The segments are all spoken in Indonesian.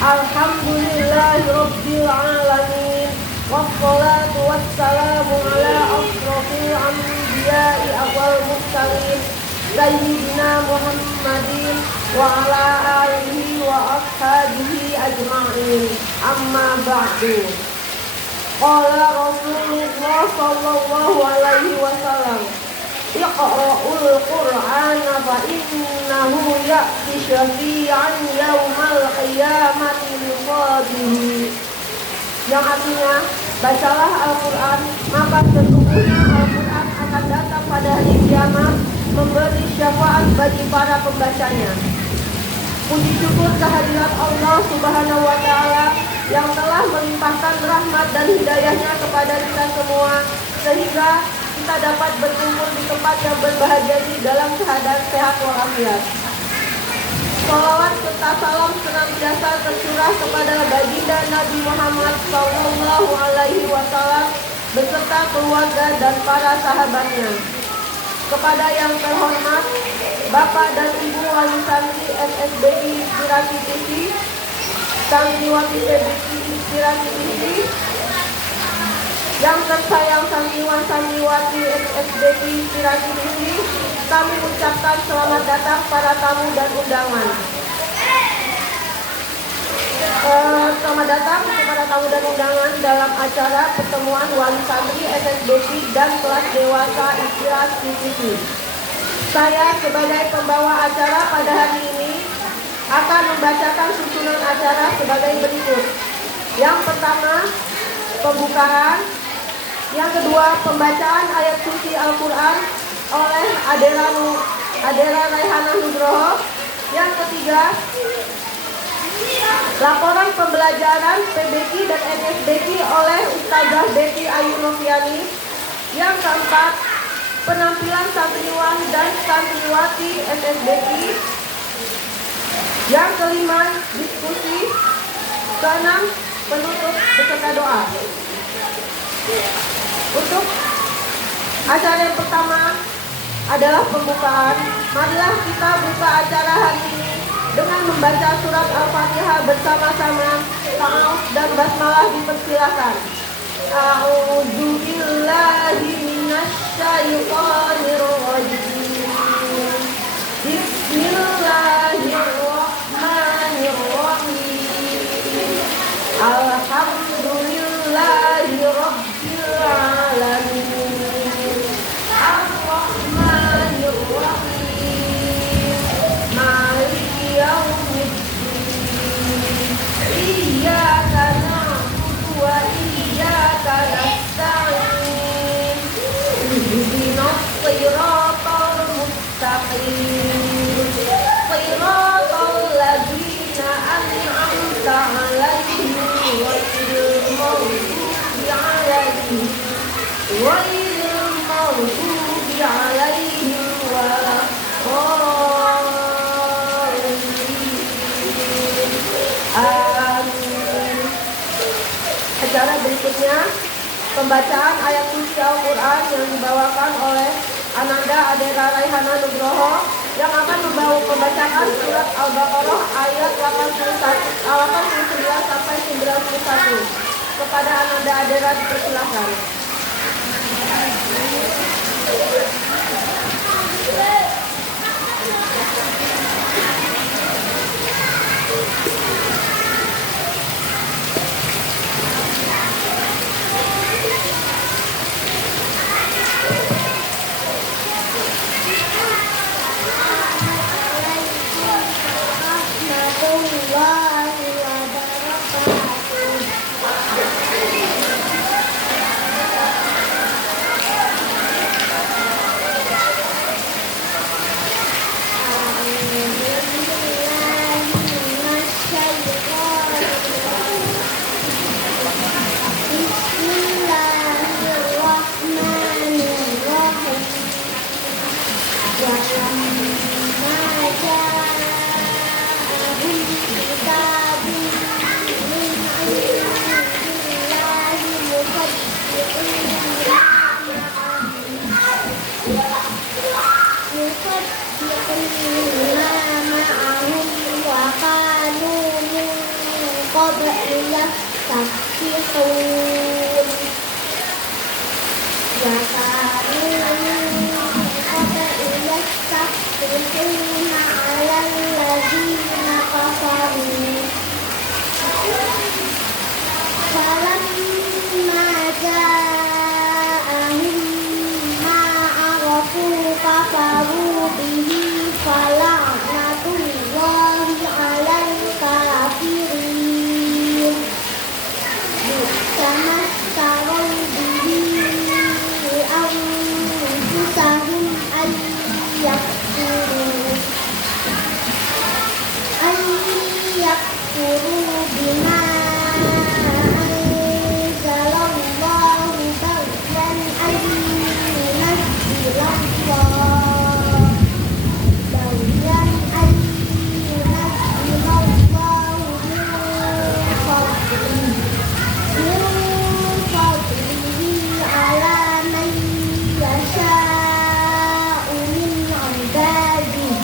Alhamdulillahirabbil alamin. Wassalatu wassalamu ala asrofil anbiya'i wal mursalin sayyidina Muhammadin wa ala alihi wa ashabihi ajma'in. Amma ba'du. Qala Rasulullah sallallahu alaihi wasallam, Iqra'ul Qur'ana fa innahu ya'ti syafi'an yaumal qiyamati liqadihi. Yang artinya, bacalah Al-Quran, maka sesungguhnya Al-Quran akan datang pada hari kiamat memberi syafaat bagi para pembacanya. Puji syukur kehadirat Allah Subhanahu wa Ta'ala yang telah melimpahkan rahmat dan hidayahnya kepada kita semua, sehingga kita dapat berkumpul di tempat yang berbahagia ini dalam keadaan sehat walafiat. Salawat serta salam senantiasa tercurah kepada baginda Nabi Muhammad Sallallahu Alaihi Wasallam beserta keluarga dan para sahabatnya. Kepada yang terhormat Bapak dan Ibu Wali Santri SSBI Inspirasi TV, Santriwati PBI Inspirasi TV, yang tersayang santriwan-santriwati SSBI Inspirasi TV, kami ucapkan selamat datang para tamu dan undangan. Selamat datang kepada tamu dan undangan dalam acara pertemuan wali santri SSBI dan kelas dewasa Inspirasi TV. Saya sebagai pembawa acara pada hari ini akan membacakan susunan acara sebagai berikut. Yang pertama, pembukaan. Yang kedua, pembacaan ayat suci Al-Quran oleh Adera Raihana Nugroho. Yang ketiga, laporan pembelajaran PBK dan NSBK oleh Ustazah Betty Ayu Noviani. Yang keempat, penampilan santriwan dan santriwati SSBK. Yang kelima, diskusi. Keenam, penutup beserta doa. Untuk acara yang pertama adalah pembukaan. Marilah kita buka acara hari ini dengan membaca surat Al-Fatihah bersama-sama. Ta'awudz dan basmalah dipersilakan. A'udzubillahi minasyaitonir rajim. Bismillahirrahmanirrahim. Alhamdulillahi rabbil alamin. Ar-Rahmanir-Rahim. Maliki yaumiddin. Iyyaka na'budu wa iyyaka nasta'in. Ihdinas siratal mustaqim. Siratal ladzina an'amta 'alaihim ghairil maghdubi 'alaihim waladdallin. Amin. Acara berikutnya, pembacaan ayat suci Al-Quran yang dibawakan oleh Ananda Adera Raihana Nugroho yang akan membacakan surat Al-Baqarah ayat 89 sampai 91. Kepada Ananda Adera dipersilakan. يستفتحون وكانوا قبل يستفتحون على الذين كفروا فلما جاءهم ما عرفوا كفروا به فلعنة الله على الكافرين بئس ما اشتروا به أنفسهم أن يكفروا بما أنزل الله بغيا أن ينزل الله من فضله على من يشاء من عباده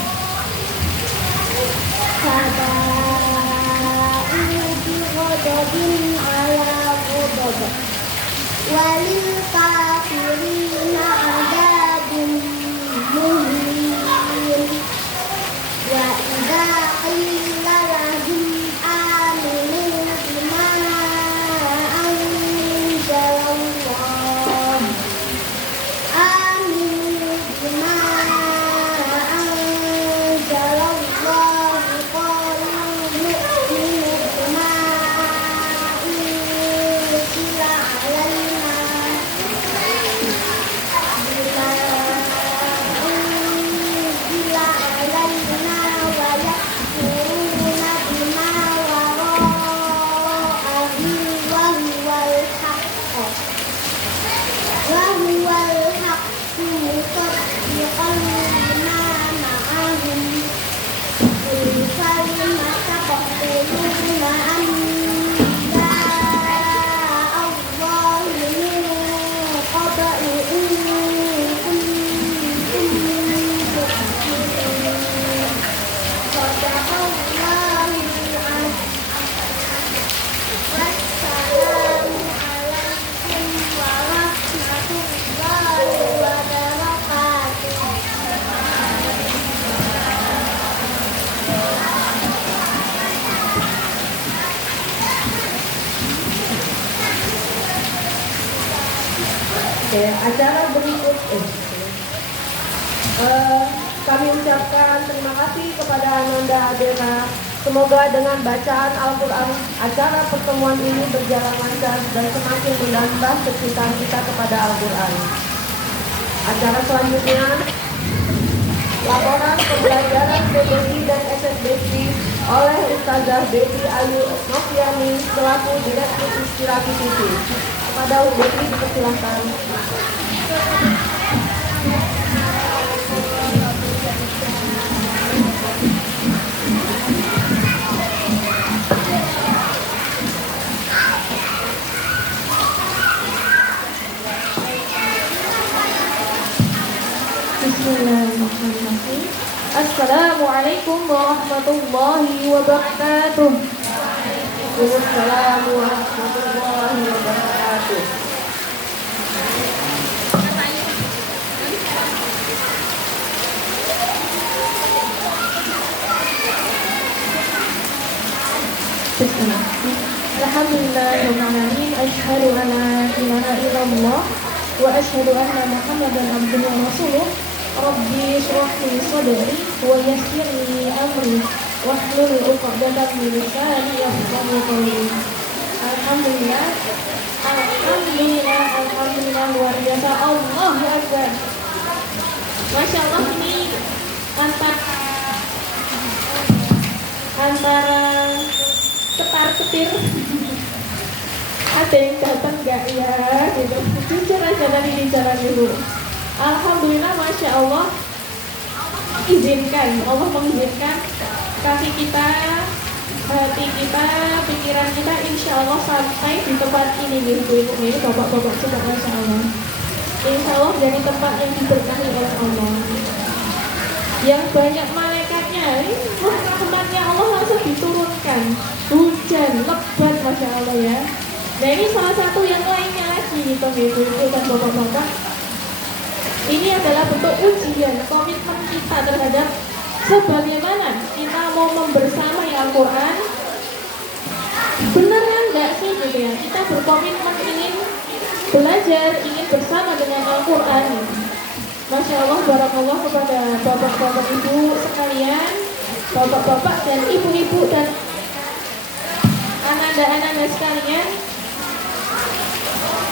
فباءوا بغضب على غضب وللكافرين عذاب مهين وإذا قيل لهم آمنوا بما أنزل الله قالوا نؤمن بما أنزل علينا ويكفرون بما وراءه وهو الحق مصدقا لما معهم قل فلم تقتلون أنبياء الله من قبل إن كنتم مؤمنين صدق الله العظيم والسلام عليكم ورحمة الله وبركاته. Oke, acara berikut kami ucapkan terima kasih kepada Ananda Adena. Semoga dengan bacaan Al-Quran acara pertemuan ini berjalan lancar dan semakin menambah kecintaan kita kepada Al-Quran. Acara selanjutnya laporan pembelajaran BBI dan SSBC oleh Ustazah Betty Ayu Noviani selaku Direktur Inspirasi TV. Kepada Bu Betty dipersilahkan. Bismillahirrahmanirrahim. Assalamualaikum warahmatullahi wabarakatuh. Waalaikumsalam warahmatullahi wabarakatuh. Alhamdulillahirrahmanirrahim. Asyhadu an la ilaha illallah wa asyhadu anna Muhammadan abduhu wa rasuluh. Rabbi shrah li sadri wa yassir li amri wahlul 'uqdatam min lisani yafqahu qawli. Alhamdulillah luar biasa. Allahu akbar. Masya Allah, ini antara ketar-ketir ada yang datang nggak ya gitu. Jujur aja tadi bicara dulu. Alhamdulillah, Masya Allah, Allah mengizinkan kaki kita, hati kita, pikiran kita insya Allah sampai di tempat ini nih ibu-ibu ini, bapak-bapak coba Masya Allah. Insya Allah dari tempat yang diberkahi oleh Allah, yang banyak malaikatnya, ini rahmatnya Allah langsung diturunkan, hujan lebat Masya Allah ya. Nah ini salah satu yang lainnya lagi gitu ibu-ibu dan bapak-bapak. Ini adalah bentuk ujian komitmen kita terhadap sebagaimana kita mau membersamai Al-Quran. Beneran nggak sih gitu ya, kita berkomitmen ingin belajar, ingin bersama dengan Al-Quran. Masya Allah, barakallah kepada bapak-bapak ibu sekalian, bapak-bapak dan ibu-ibu dan anak-anak sekalian.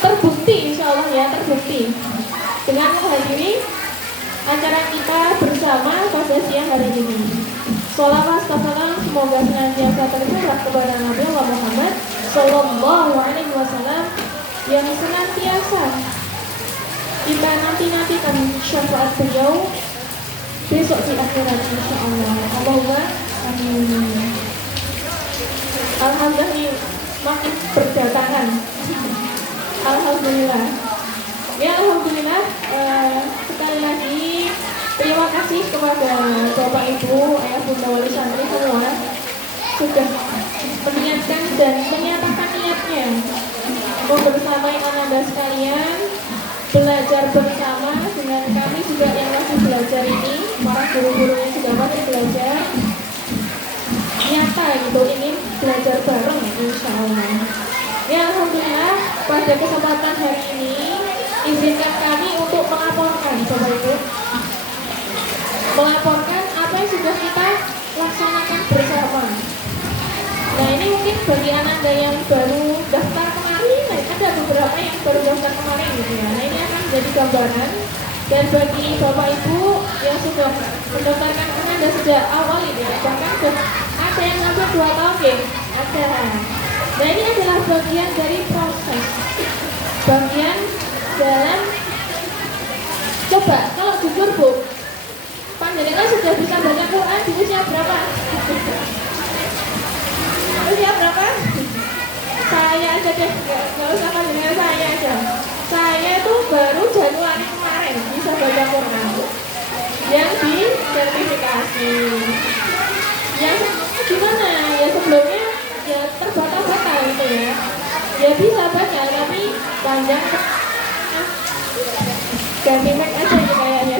Terbukti insya Allah ya, terbukti dengan menghadiri acara kita bersama pada siang hari ini. Sholawat salam semoga senantiasa tercurah kepada Nabi Allah Muhammad Sallallahu Alaihi Wasallam yang senantiasa kita nanti-nantikan syafaat beliau besok di akhirat insya Allah. Allahumma amin. Alhamdulillah makin berdatangan. Alhamdulillah. Ya alhamdulillah. Sekali lagi terima kasih kepada Bapak Ibu, Ayah Bunda Wali Santri semua sudah menyiapkan dan menyatakan niatnya membersamai Anda sekalian, belajar bersama dengan kami juga yang masih belajar ini, para guru-guru yang sudah masih belajar nyata gitu, ini belajar bareng insya Allah. Ya alhamdulillah pada kesempatan hari ini izinkan kami untuk melaporkan Bapak Ibu, melaporkan apa yang sudah kita laksanakan bersama. Nah ini mungkin bagi Anda yang baru daftar kemarin, ada beberapa yang baru daftar kemarin gitu ya. Nah ini akan menjadi gambaran. Dan bagi Bapak Ibu yang sudah mendaftarkan Anda sejak awal ini, bahkan ada yang hampir 2 tahun ya, ada. Nah ini adalah bagian dari proses, bagian dalam. Coba kalau jujur Bu, panjenengan sudah bisa baca Quran di usia berapa? Usia berapa? Saya aja deh, nggak usah panjenengan, saya aja. Saya itu baru Januari kemarin bisa baca Quran yang di sertifikasi. Yang gimana? Ya sebelumnya ya terbata-bata gitu ya. Ya bisa baca tapi panjang. Ganti mic aja nih kayaknya.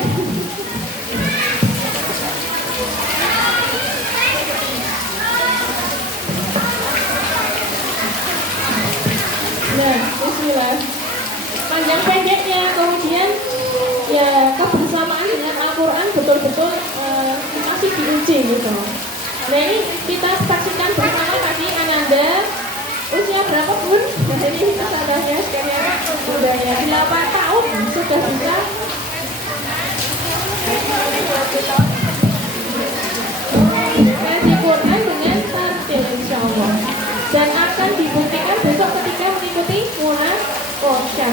Nah, bismillah. Panjang pendeknya, kemudian ya kebersamaan dengan Al-Quran betul-betul masih diuji gitu. Nah ini kita saksikan bersama tadi Ananda usia berapa Bun? Nah ini kita sadarnya sekalian udah ya 8 tahun sudah bisa kasih Quran dengan tartil insya Allah. Dan akan dibuktikan besok ketika mengikuti munaqasyah.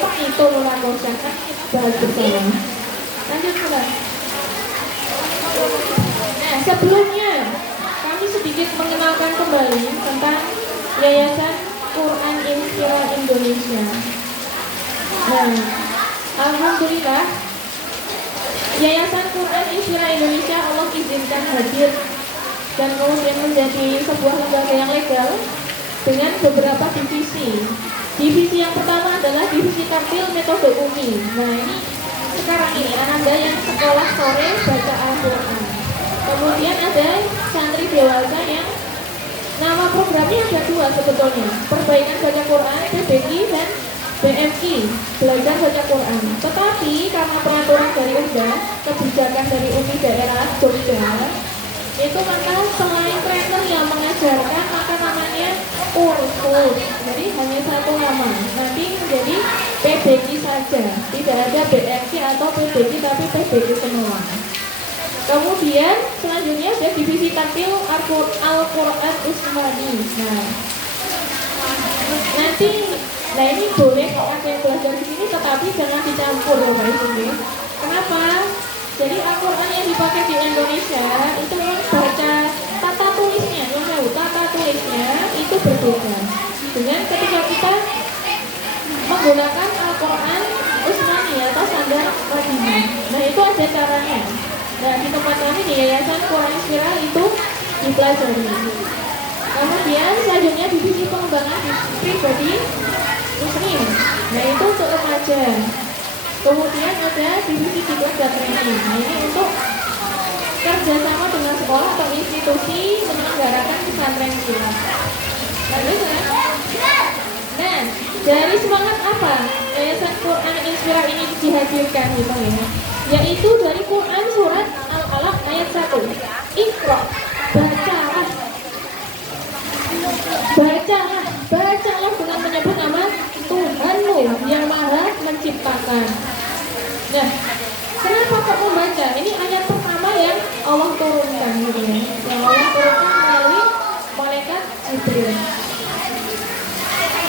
Pak itu munaqasyah kan kita bahas bersama. Lanjut Sobat. Nah sebelumnya kami sedikit mengenalkan kembali tentang Yayasan Quran Inspira Indonesia. Nah, alhamdulillah Yayasan Quran Inspira Indonesia Allah izinkan hadir dan kemudian menjadi sebuah lembaga yang legal dengan beberapa divisi. Divisi yang pertama adalah divisi tampil metode UMI. Nah ini sekarang ini Ananda yang sekolah sore baca Al-Quran. Kemudian ada santri dewasa yang nama programnya ada 2 sebetulnya, perbaikan baca Quran, PBQ dan BMI, belajar baca Quran. Tetapi karena peraturan dari UMDA, kebijakan dari UMI daerah Jogja, itu maka selain trainer yang mengajarkan maka namanya ursus, jadi hanya 1 nama, nanti menjadi PBQ saja, tidak ada BMI atau PBQ tapi PBQ semua. Kemudian selanjutnya ada divisi tampil Al-Quran Usmani. Nah ini boleh ada yang belajar di sini, tetapi jangan dicampur ya Pak Ibu. Kenapa? Jadi Al-Quran yang dipakai di Indonesia itu baca tata tulisnya, tata tulisnya itu berbeda dengan ketika kita menggunakan Al-Quran Usmani atau standar Madinah. Nah itu ada caranya. Nah di tempat kami di Yayasan Quran Inspira itu dipelajari. Kemudian selanjutnya divisi pengembangan pribadi muslim. Nah itu untuk remaja. Kemudian ada divisi diklat dan training. Nah ini untuk kerjasama dengan sekolah atau institusi menyelenggarakan pesantren kilat. Lalu nah dari semangat apa Yayasan Quran Inspira ini dihadirkan gitu ya? Yaitu dari Quran surat Al-Alaq ayat 1. Iqra, bacalah. Bacalah dengan menyebut nama Tuhanmu yang Maha Menciptakan. Nah, kenapa kok membaca? Ini ayat pertama yang Allah turunkan gitu ya. Yang Allah turunkan melalui malaikat Jibril.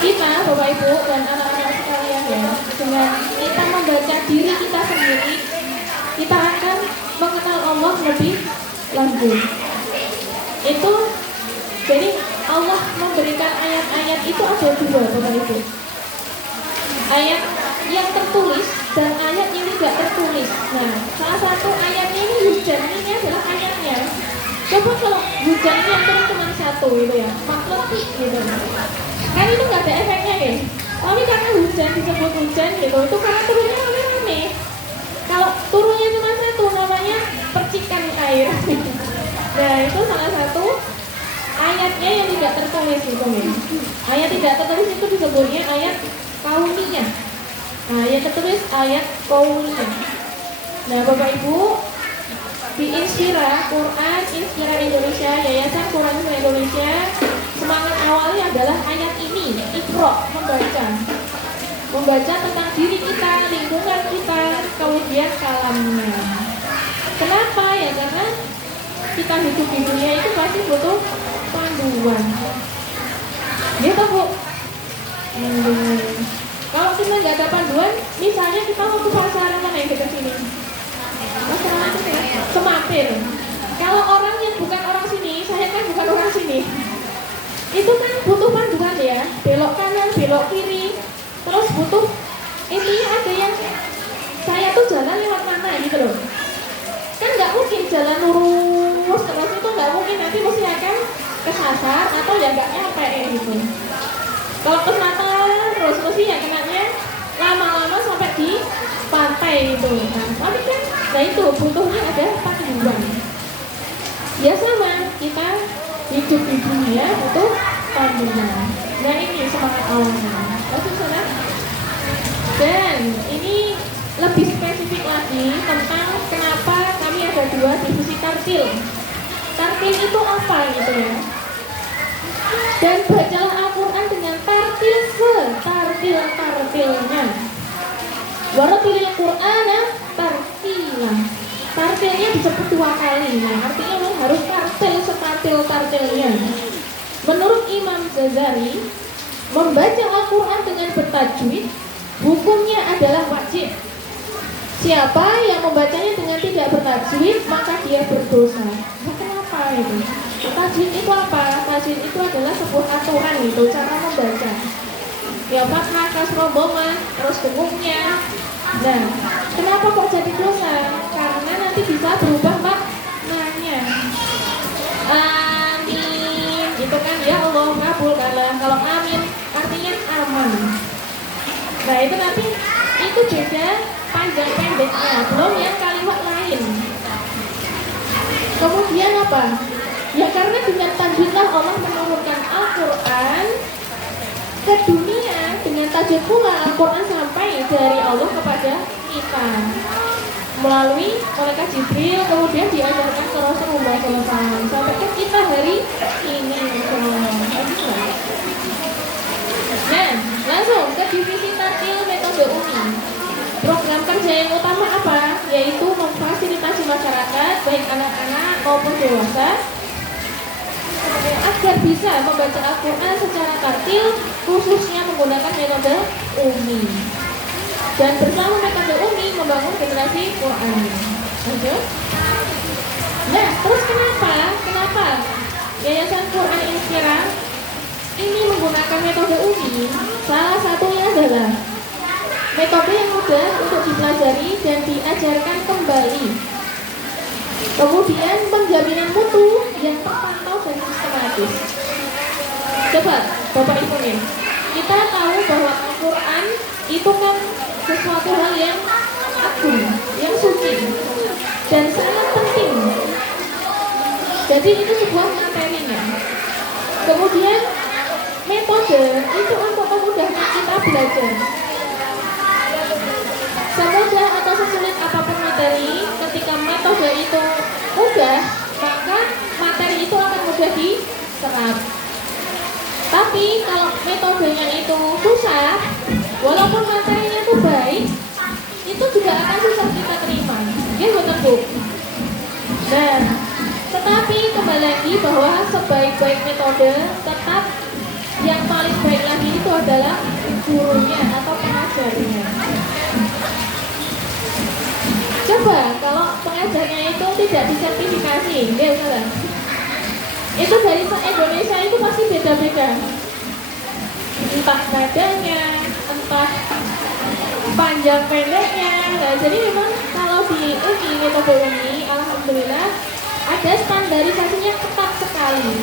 Kita, Bapak Ibu dan anak-anak sekalian ya, dengan kita membaca diri kita sendiri, kita akan mengenal Allah lebih lanjut. Itu jadi Allah memberikan ayat-ayat itu ada dua, Bapak Ibu. Ayat yang tertulis dan ayat yang tidak tertulis. Nah, salah satu ayatnya ini hujan, ini adalah ayatnya. Coba kalau hujan ini yang turun cuma satu gitu ya, makletik gitu. Kan itu nggak ada efeknya ya. Tapi karena hujan disebut hujan gitu, itu karena turunnya rame-rame. Kalau turunnya cuma satu, namanya percikan air. Nah, itu salah satu ayatnya yang tidak tertulis gitu ya. Ayat tidak tertulis itu disebutnya ayat kauniyah. Nah, yang tertulis ayat kauniyah. Nah, Bapak Ibu, di Inspira Quran Inspira Indonesia, Yayasan Quran Indonesia, semangat awalnya adalah ayat ini, Iqra, membaca tentang diri kita, lingkungan kita, kemudian kalamnya. Kenapa ya? Karena kita hidup di dunia itu pasti butuh panduan. Gitu Bu. Kalau kita nggak ada panduan, misalnya kita mau ke pasar mana yang dekat sini? Pasar Semampir. Kalau orang yang bukan orang sini, saya kan bukan orang sini. Itu kan butuh panduan ya, belok kanan, belok kiri, terus butuh intinya ada yang saya tuh jalan lewat mana gitu loh. Kan nggak mungkin jalan lurus terus, itu nggak mungkin, nanti mesti akan kesasar atau ya nggak nyampe gitu. Kalau ke selatan terus mesti ya kenanya lama-lama sampai di pantai gitu. Nah, tapi kan, nah itu butuhnya ada panduan. Ya sama, kita hidup di dunia butuh panduan. Nah ini semangat awalnya. Langsung sana. Dan ini lebih spesifik lagi tentang kenapa kami ada dua divisi tartil. Tartil itu apa gitu ya? Dan bacalah Al-Quran dengan tartil tartilnya. Waratilil Qur'ana tartilah. Tartilnya disebut 2 kali. Nah, artinya memang harus tartilnya. Menurut Imam Ghazali, membaca Al-Quran dengan bertajwid hukumnya adalah wajib. Siapa yang membacanya dengan tidak bertajwid, maka dia berdosa. Nah, kenapa itu? Tajwid itu apa? Tajwid itu adalah sebuah aturan gitu, cara membaca. Ya fathah, kasroh, dhamma, terus hukumnya. Nah, kenapa kok jadi dosa? Karena nanti bisa berubah maknanya. Amin, itu kan ya Allah kabulkanlah. Kalau amin artinya aman. Nah itu nanti itu beda panjang pendeknya, belum yang kalimat lain. Kemudian apa? Ya karena dengan tajwidlah Allah menurunkan Al-Quran ke dunia. Dengan tajwid pula Al-Quran sampai dari Allah kepada kita melalui malaikat Jibril, kemudian diajarkan ke Rasulullah SAW sampai ke kita hari ini. Nah, langsung ke divisi tartil metode UNI. Program kerja yang utama apa? Yaitu memfasilitasi masyarakat, baik anak-anak maupun dewasa, agar bisa membaca Al-Quran secara tartil, khususnya menggunakan metode UMI. Dan bersama metode UMI membangun generasi Quran. Lanjut. Nah, terus kenapa Yayasan Quran Inspira ini menggunakan metode UMI? Salah satunya adalah metode yang mudah untuk dipelajari dan diajarkan kembali. Kemudian penjaminan mutu yang terpantau dan sistematis. Coba Bapak Ibu nih, kita tahu bahwa Al-Quran itu kan sesuatu hal yang agung, yang suci dan sangat penting. Jadi itu sebuah materinya. Kemudian metode itu untuk memudahkan kita belajar. Semudah atau sesulit apapun materi, ketika metode itu mudah, maka materi itu akan mudah diserap. Tapi kalau metodenya itu susah, walaupun materinya itu baik, itu juga akan susah kita terima. Ya betul Bu. Nah, tetapi kembali lagi bahwa sebaik-baik metode tetap yang paling baik lagi itu adalah gurunya atau pengajarnya. Coba kalau pengajarnya itu tidak disertifikasi, ya saudara, itu dari se-Indonesia itu pasti beda-beda, entah badannya, entah panjang pendeknya. Nah, jadi memang kalau di UNI, metode UNI, alhamdulillah ada standarisasinya ketat sekali.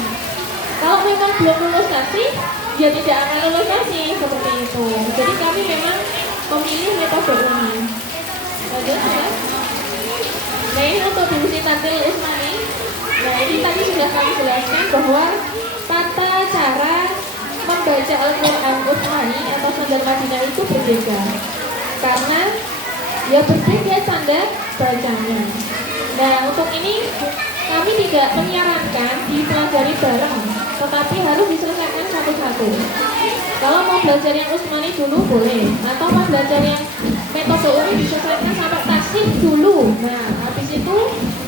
Kalau memang belum lulus nanti, dia tidak akan lulus nanti seperti itu. Jadi kami memang memilih metode UNI. Lanjut ya. Nah ini untuk divisi Tatil Usmani. Nah ini tadi sudah kami jelaskan bahwa tata cara membaca Al-Quran Usmani atau Standar Madinah itu berbeda, karena ya berbeda standar bacanya. Nah untuk ini kami tidak menyarankan dipelajari bareng, tetapi harus diselesaikan satu-satu. Kalau mau belajar yang Usmani dulu boleh, atau mau belajar yang metode UNI diselesaikan sampai tasih dulu. Nah habis itu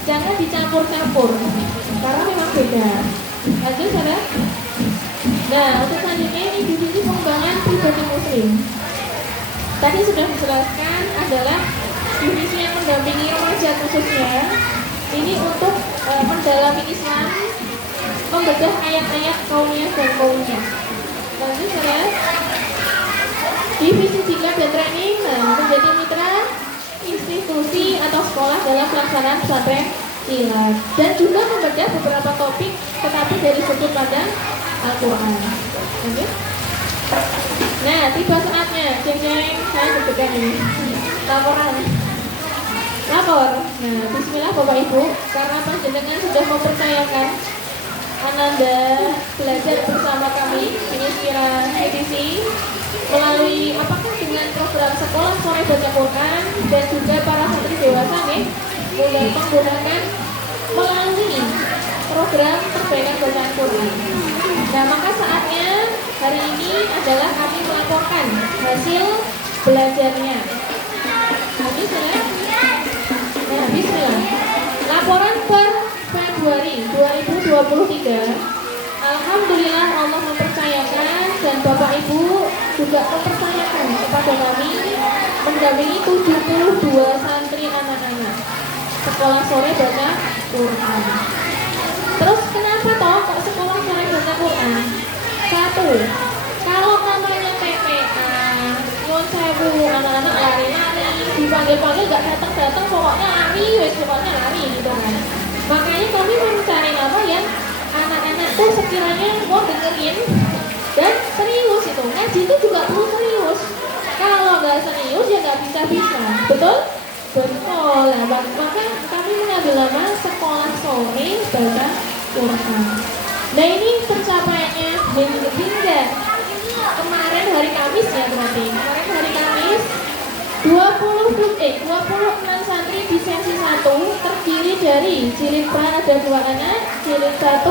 jangan dicampur-campur, karena memang beda. Lanjut saudara. Nah untuk selanjutnya ini divisi pengembangan pribadi muslim. Tadi sudah dijelaskan adalah divisi yang mendampingi remaja khususnya. Ini untuk mendalami Islam, membedah ayat-ayat kaumnya dan kaumnya. Lanjut saudara. Divisi Diklat dan Training menjadi mitra institusi atau sekolah dalam pelaksanaan pesantren kilat, dan juga membedah beberapa topik tetapi dari sudut pandang Al-Quran. Okay. Nah, tiba saatnya, jeng-jeng, saya deg-degan ini. Laporan. Lapor. Nah, bismillah Bapak Ibu, karena panjenengan sudah mempercayakan Ananda belajar bersama kami Inspira edisi melalui apakah dengan program sekolah sore baca Quran dan juga para santri dewasa nih mulai menggunakan melalui program perbaikan bacaan Quran. Nah maka saatnya hari ini adalah kami melaporkan hasil belajarnya. Jadi saya, nah bismillah. Laporan per Februari 2023. Alhamdulillah Allah mempercayakan dan Bapak Ibu juga mempercayakan kepada kami mendampingi 72 santri anak-anak sekolah sore baca Quran. Terus kenapa toh kok sekolah sore baca Quran? Satu, kalau namanya PPA, nyuwun sewu, anak-anak lari-lari, dipanggil-panggil gak datang-datang, pokoknya lari, wes pokoknya lari gitu kan. Makanya kami mencari nama yang anak-anak tuh sekiranya mau dengerin dan serius itu. Ngaji itu juga perlu serius. Kalau nggak serius ya nggak bisa. Betul? Betul. Nah, maka kami mengambil nama sekolah sore baca Quran. Nah ini pencapaiannya hingga kemarin hari Kamis ya berarti. Kemarin hari Kamis 26 santri di sesi 1 terdiri dari jilid pra ada 2 anak, jilid 1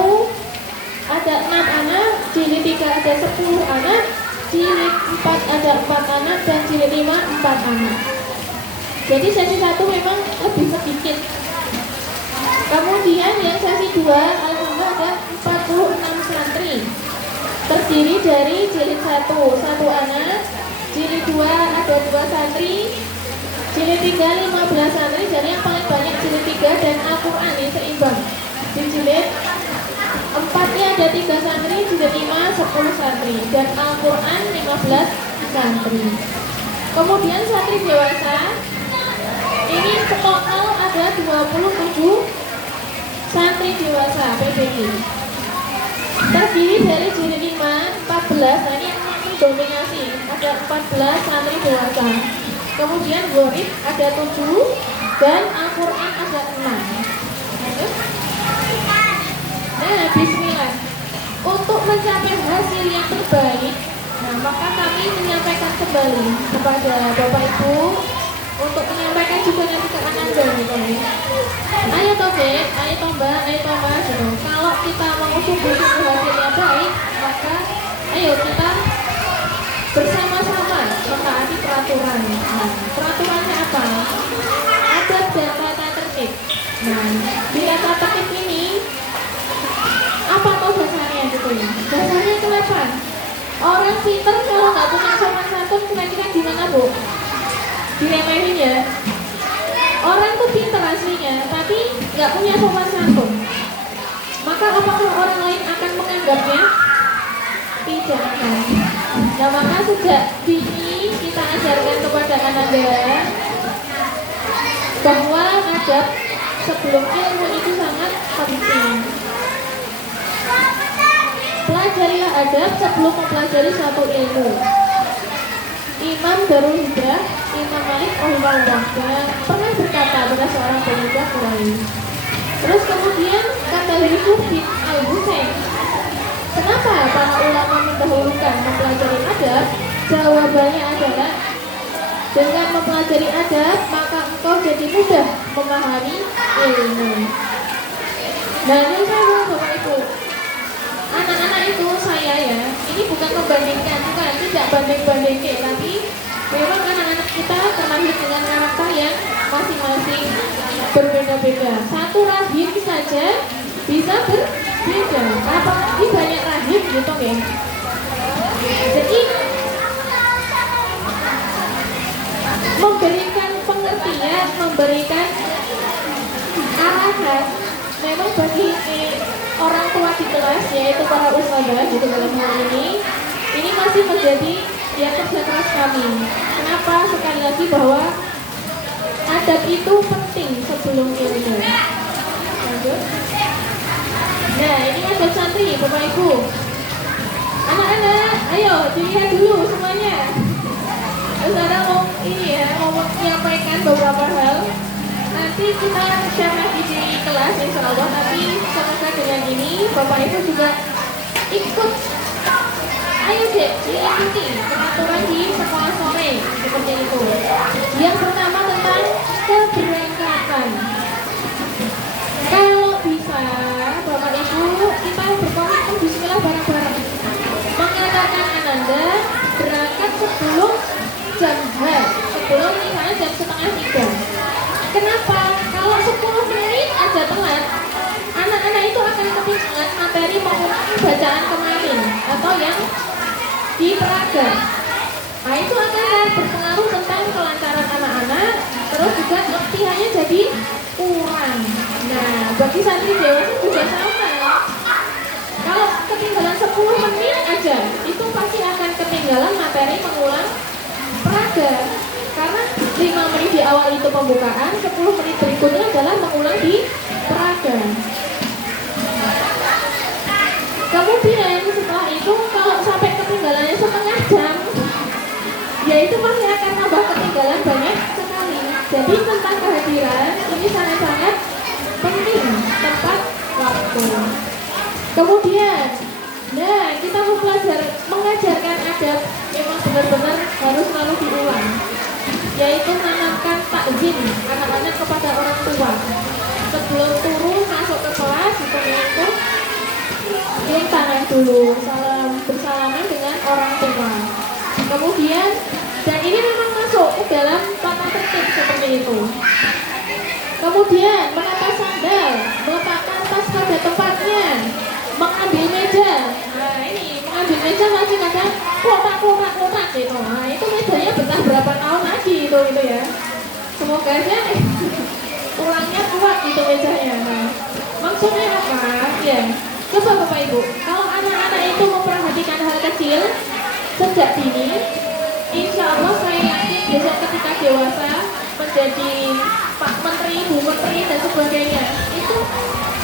ada 6 anak, jilid 3 ada 10 anak, jilid 4 ada 4 anak, dan jilid 5 4 anak. Jadi sesi 1 memang lebih sedikit. Kemudian yang sesi 2 alhamdulillah ada 46 santri terdiri dari jilid 1 anak, jilid 2 ada 2 santri, jilid 3 15 santri, jadi yang paling banyak jilid 3 dan Al-Quran ini seimbang. Di jilid 4-nya ada 3 santri, jilid 5 10 santri, dan Al-Quran 15 santri. Kemudian santri dewasa ini total ada 27 santri dewasa PBG. Terdiri dari jilid 5 14, nah ini yang mendominasi, ada 14 santri dewasa. Kemudian Gharib ada 7 dan Al-Quran ada 6. Nah, bismillah. Untuk mencapai hasil yang terbaik, nah maka kami menyampaikan kembali kepada Bapak Ibu untuk menyampaikan juga nanti ke Ananda gitu. Ayo toh Dek, ayo toh Mbak, ayo toh Mas gitu. Kalau kita mau sungguh-sungguh hasil yang baik, maka ayo kita bersama-sama mentaati peraturan. Nah, peraturannya apa? Adab dan tata tertib. Nah, di tata tertib ini apa toh dasarnya gitu ya? Dasarnya kenapa? Orang pinter kalau nggak punya sopan santun kira-kira gimana Bu? Diremehin ya. Orang tuh pinter aslinya, tapi nggak punya sopan santun. Maka apakah orang lain akan menganggapnya? Tidak akan. Nah maka sejak dini kita ajarkan kepada Ananda bahwa adab sebelum ilmu itu sangat penting. Pelajarilah adab sebelum mempelajari suatu ilmu. Imam Darul Hijrah, Imam Malik rahimahullah pernah berkata pada seorang pemuda Quraisy. Terus kemudian kata Yusuf bin Al-Husain, kenapa para ulama mendahulukan mempelajari adab? Jawabannya adalah dengan mempelajari adab maka engkau jadi mudah memahami ilmu. Nah ini saya mau Bapak Ibu, anak-anak itu saya ya, ini bukan membandingkan, bukan, tidak banding-bandingkan, tapi memang anak-anak kita terlahir dengan karakter yang masing-masing berbeda-beda. Satu rahim saja bisa berbeda, apalagi banyak rahim gitu ya. Jadi memberikan pengertian, memberikan arahan memang bagi orang tua di kelas, yaitu para ustadzah gitu dalam hal ini masih menjadi yang kerja keras kami. Kenapa? Sekali lagi bahwa adab itu penting sebelum ilmu. Lanjut. Nah ini adab santri Bapak Ibu. Anak-anak, ayo dilihat dulu semuanya. Ustadzah mau ini ya, mau menyampaikan beberapa hal. Nanti kita share lagi di kelas insya Allah, tapi semoga dengan ini Bapak Ibu juga ikut. Ayo deh, diikuti peraturan di sekolah sore seperti itu. Yang pertama tentang keberangkatan. Kalau bisa Bapak Ibu kita berkomitmen bismillah bareng-bareng mengatakan Ananda berangkat sebelum jam H, sebelum misalnya jam setengah 3. Kenapa? Kalau 10 menit aja telat, anak-anak itu akan ketinggalan materi mengulangi bacaan kemarin atau yang di peraga. Nah itu akan berpengaruh tentang kelancaran anak-anak, terus juga latihannya jadi kurang. Nah bagi santri dewasa juga sama. Kalau ketinggalan 10 menit aja, itu pasti akan ketinggalan materi mengulang peraga. Karena 5 menit di awal itu pembukaan, 10 menit berikutnya adalah mengulang di peraga. Kemudian setelah itu kalau sampai ketinggalannya setengah jam, ya itu pasti akan tambah ketinggalan banyak sekali. Jadi tentang kehadiran ini sangat-sangat penting, tepat waktu. Kemudian, nah kita mengajarkan adab memang benar-benar harus selalu diulang, yaitu menanamkan takzim anak-anak kepada orang tua. Sebelum turun masuk ke kelas itu cium tangan dulu, bersalaman dengan orang tua. Kemudian, dan ini memang masuk ke dalam tata tertib seperti itu. Kemudian menata sandal, meletakkan tas pada tempatnya, mengambil meja. Nah ini mengambil meja masih kadang kotak gitu. Nah itu mejanya betah berapa tahun lagi itu ya. Semoga aja tulangnya kuat gitu mejanya. Nah, maksudnya apa? Ya, coba Bapak Ibu, kalau anak-anak itu memperhatikan hal kecil sejak dini, insya Allah saya yakin besok ketika dewasa menjadi Pak Menteri, Bu Menteri dan sebagainya, itu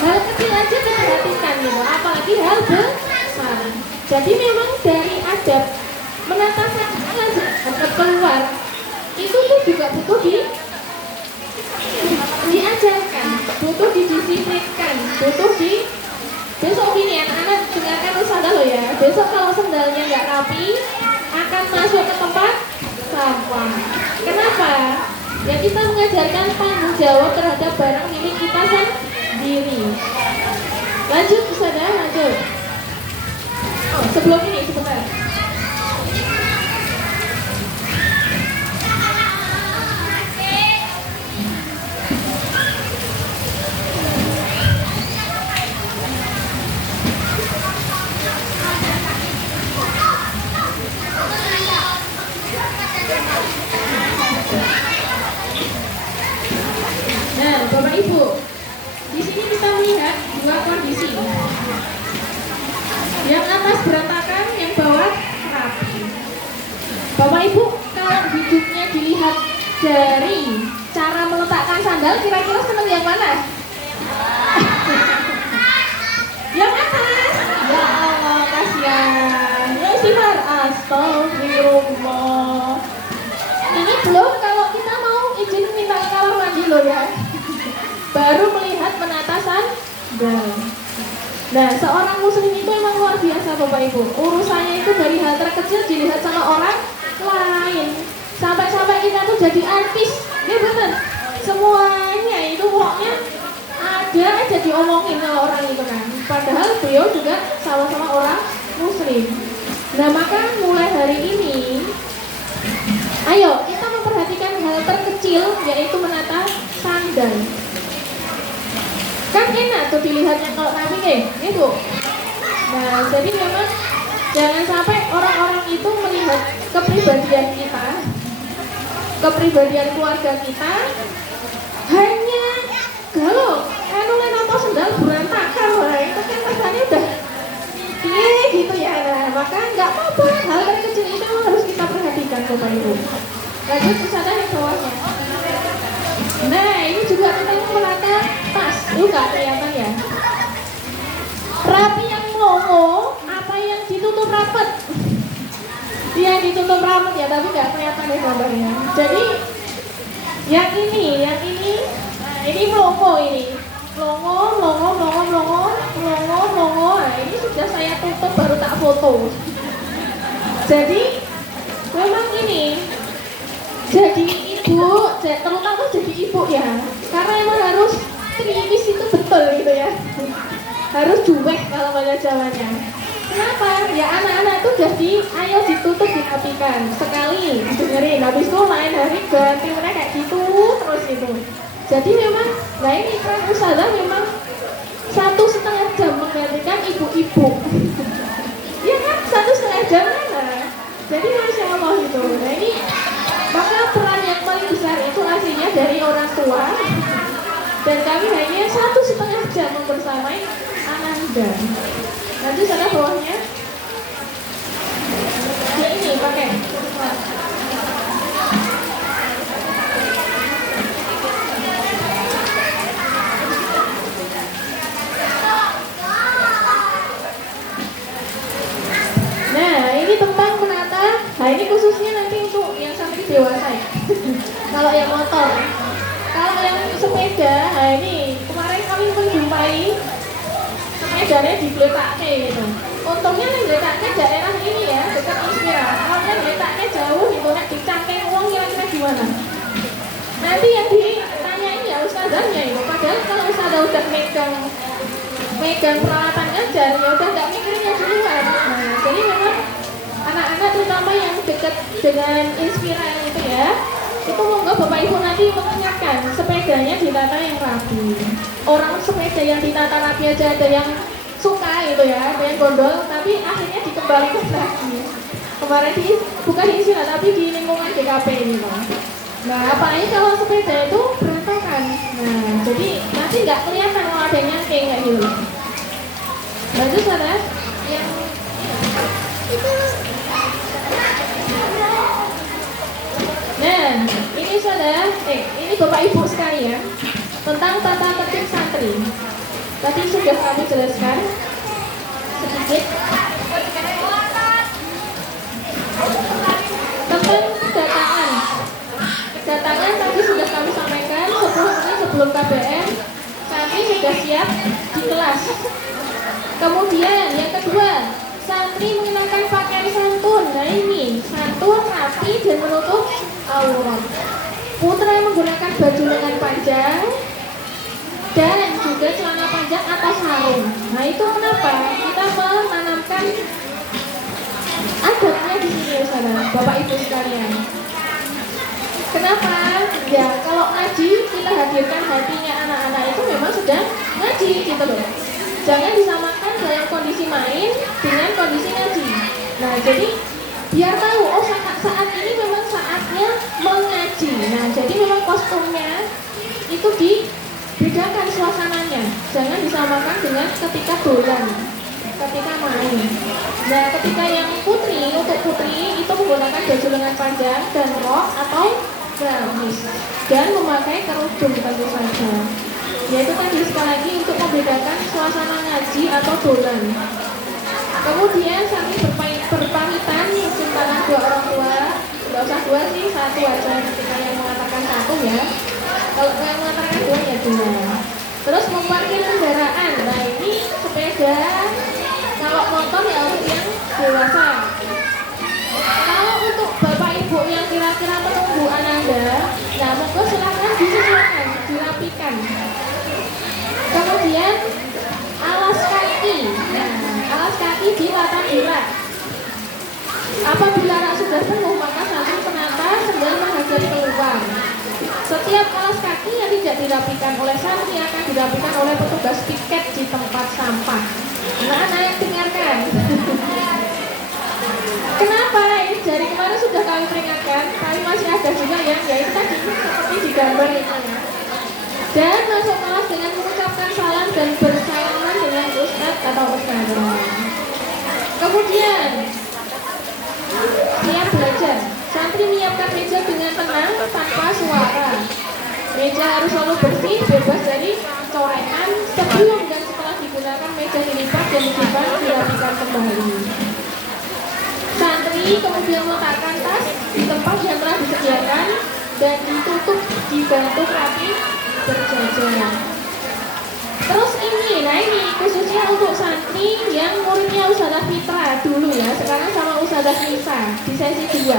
hal kecil aja diperhatikan gitu, apalagi hal besar. Jadi memang dari adab menata sandal adab keluar itu tuh juga butuh diajarkan, butuh didisiplinkan, butuh besok ini anak-anak dengarkan sandal lo ya. Besok kalau sandalnya nggak rapi akan masuk ke tempat sampah. Kenapa? Ya kita mengajarkan tanggung jawab terhadap barang milik kita sendiri. Lanjut saudara, lanjut. Oh, sebelum ini sebentar. Nah, Bapak Ibu, di sini kita melihat dua kondisi. Yang atas berantakan, yang bawah rapi. Bapak Ibu, kalau hidupnya dilihat dari cara meletakkan sandal, kira-kira senang yang mana? Yang atas. Ya Allah, kasihan. Ya istighfar. Astagfirullah. Ini belum kalau kita mau izin minta ke kamar mandi loh ya. Baru melihat menata sandal. Nah, seorang muslim itu emang luar biasa Bapak Ibu. Urusannya itu dari hal terkecil dilihat sama orang lain. Sampai-sampai kita tuh jadi artis. Ya bener. Semuanya itu pokoknya ada aja diomongin sama orang itu kan. Padahal beliau juga sama-sama orang muslim. Nah, maka mulai hari ini ayo kita memperhatikan hal terkecil yaitu menata sandal. Kan enak tuh dilihatnya kalau rapi gitu. Nah, jadi memang jangan sampai orang-orang itu melihat kepribadian kita, kepribadian keluarga kita hanya kalau napa sendal berantakan, wah itu kan rasanya udah gitu ya. Nah, maka nggak apa-apa, hal kecil itu harus kita perhatikan Bapak Ibu. Lanjut ke sana yang bawahnya. Nah, ini juga tentang menata tas. Nggak kelihatan ya. Rapi yang melongo, apa yang ditutup rapat? Yang ditutup rapat ya, tapi nggak kelihatan ya gambarnya. Jadi yang ini, nah, ini melongo ini. Melongo. Nah, ini sudah saya tutup baru tak foto. Jadi memang ini jadi ibu, terutama jadi ibu ya, karena emang harus krimis itu betul gitu ya, harus cuek kalau bahasa Jawanya. Kenapa? Ya anak-anak itu jadi ayo ditutup dirapikan sekali, dengerin, habis itu lain hari ganti mereka kayak gitu terus itu. Jadi memang, nah ini kan usaha memang 1,5 jam menggantikan ibu-ibu. Ya kan 1,5 jam kan? Jadi Masya Allah gitu. Nah ini maka peran yang paling besar itu aslinya dari orang tua. Dan kami hanya 1,5 jam membersamai Ananda. Nanti sana bawahnya. Ya ini pakai. Nah, ini tentang menata. Nah, ini khususnya nanti untuk yang sampai dewasa ya. Kalau yang motor, kalau yang sepeda, nah ini kemarin kami menjumpai sepedanya diletaknya gitu. Untungnya nih letaknya daerah ini ya, dekat Inspira. Kalau yang letaknya jauh gitu, nek dicangkeng uang kira-kira gimana? Nanti yang ditanyain ya ustazahnya itu. Padahal kalau ustazah udah megang peralatan ngajar, ya udah nggak mikirin yang duluan. Nah, jadi memang anak-anak terutama yang dekat dengan Inspira itu ya, itu monggo Bapak Ibu nanti mengingatkan sepedanya ditata yang rapi. Orang sepeda yang ditata rapi aja ada yang suka itu ya, ada yang gondol, tapi akhirnya dikembalikan lagi. Kemarin bukan di Inspira tapi di lingkungan DKP ini Pak. Nah, apalagi kalau sepeda itu berantakan. Nah, jadi nanti nggak kelihatan kalau ada yang nyangking kayak gitu. Lanjut sana yang itu. Nah, ini saudara, ini Bapak Ibu sekalian tentang tata tertib santri. Tadi sudah kami jelaskan sedikit. Kemudian tadi sudah kami sampaikan 10 menit sebelum KBM santri sudah siap di kelas. Kemudian yang kedua, santri mengenakan pakaian santun. Nah ini santun, rapi dan menutup aurat. Putra menggunakan baju lengan panjang dan juga celana panjang atas sarung. Nah itu kenapa kita menanamkan adatnya di sini ya saudara, Bapak Ibu sekalian. Kenapa? Ya kalau ngaji kita hadirkan hatinya anak-anak itu memang sedang ngaji gitu loh. Jangan disamakan dalam kondisi main dengan kondisi ngaji. Nah jadi biar tahu oh saat ini memang saatnya mengaji. Nah jadi memang kostumnya itu dibedakan suasananya. Jangan disamakan dengan ketika dolan, ketika main. Nah ketika yang putri, untuk putri itu menggunakan baju lengan panjang dan rok atau gamis dan memakai kerudung tentu saja. Yaitu tadi sekali lagi untuk membedakan suasana ngaji atau dolan. Kemudian santri berpamitan mencium tangan dua orang tua. Tidak usah dua sih, satu aja ketika yang mengatakan satu ya. Kalau yang mengatakan dua ya dua. Terus memarkir kendaraan. Nah ini sepeda. Kalau motor ya untuk yang dewasa. Kalau untuk bapak ibu yang kira-kira menunggu ananda, nah monggo silahkan disesuaikan, dirapikan. Kemudian alas kaki. Nah, alas kaki dilata rak. Apabila rak sudah penuh maka santri penata sambil menghadap keluar. Setiap alas kaki yang tidak dirapikan oleh santri akan dirapikan oleh petugas piket di tempat sampah. Anak-anak yang dengarkan. Kenapa? Ini dari kemarin sudah kami peringatkan, tapi masih ada juga yang yaitu tadi seperti di gambar itu ya. Dan masuk kelas dengan mengucapkan salam dan bersalaman dengan ustadz atau ustadzah. Kemudian siap belajar. Santri menyiapkan meja dengan tenang tanpa suara. Meja harus selalu bersih, bebas dari coretan. Sebelum dan setelah digunakan meja dilipat dan disimpan dirapikan kembali. Santri kemudian meletakkan tas di tempat yang telah disediakan dan ditutup dibantu rapi berjajar. Terus ini, nah ini khususnya untuk santri yang muridnya Ustazah Fitra dulu ya, sekarang sama Ustazah Nisa di sesi 2.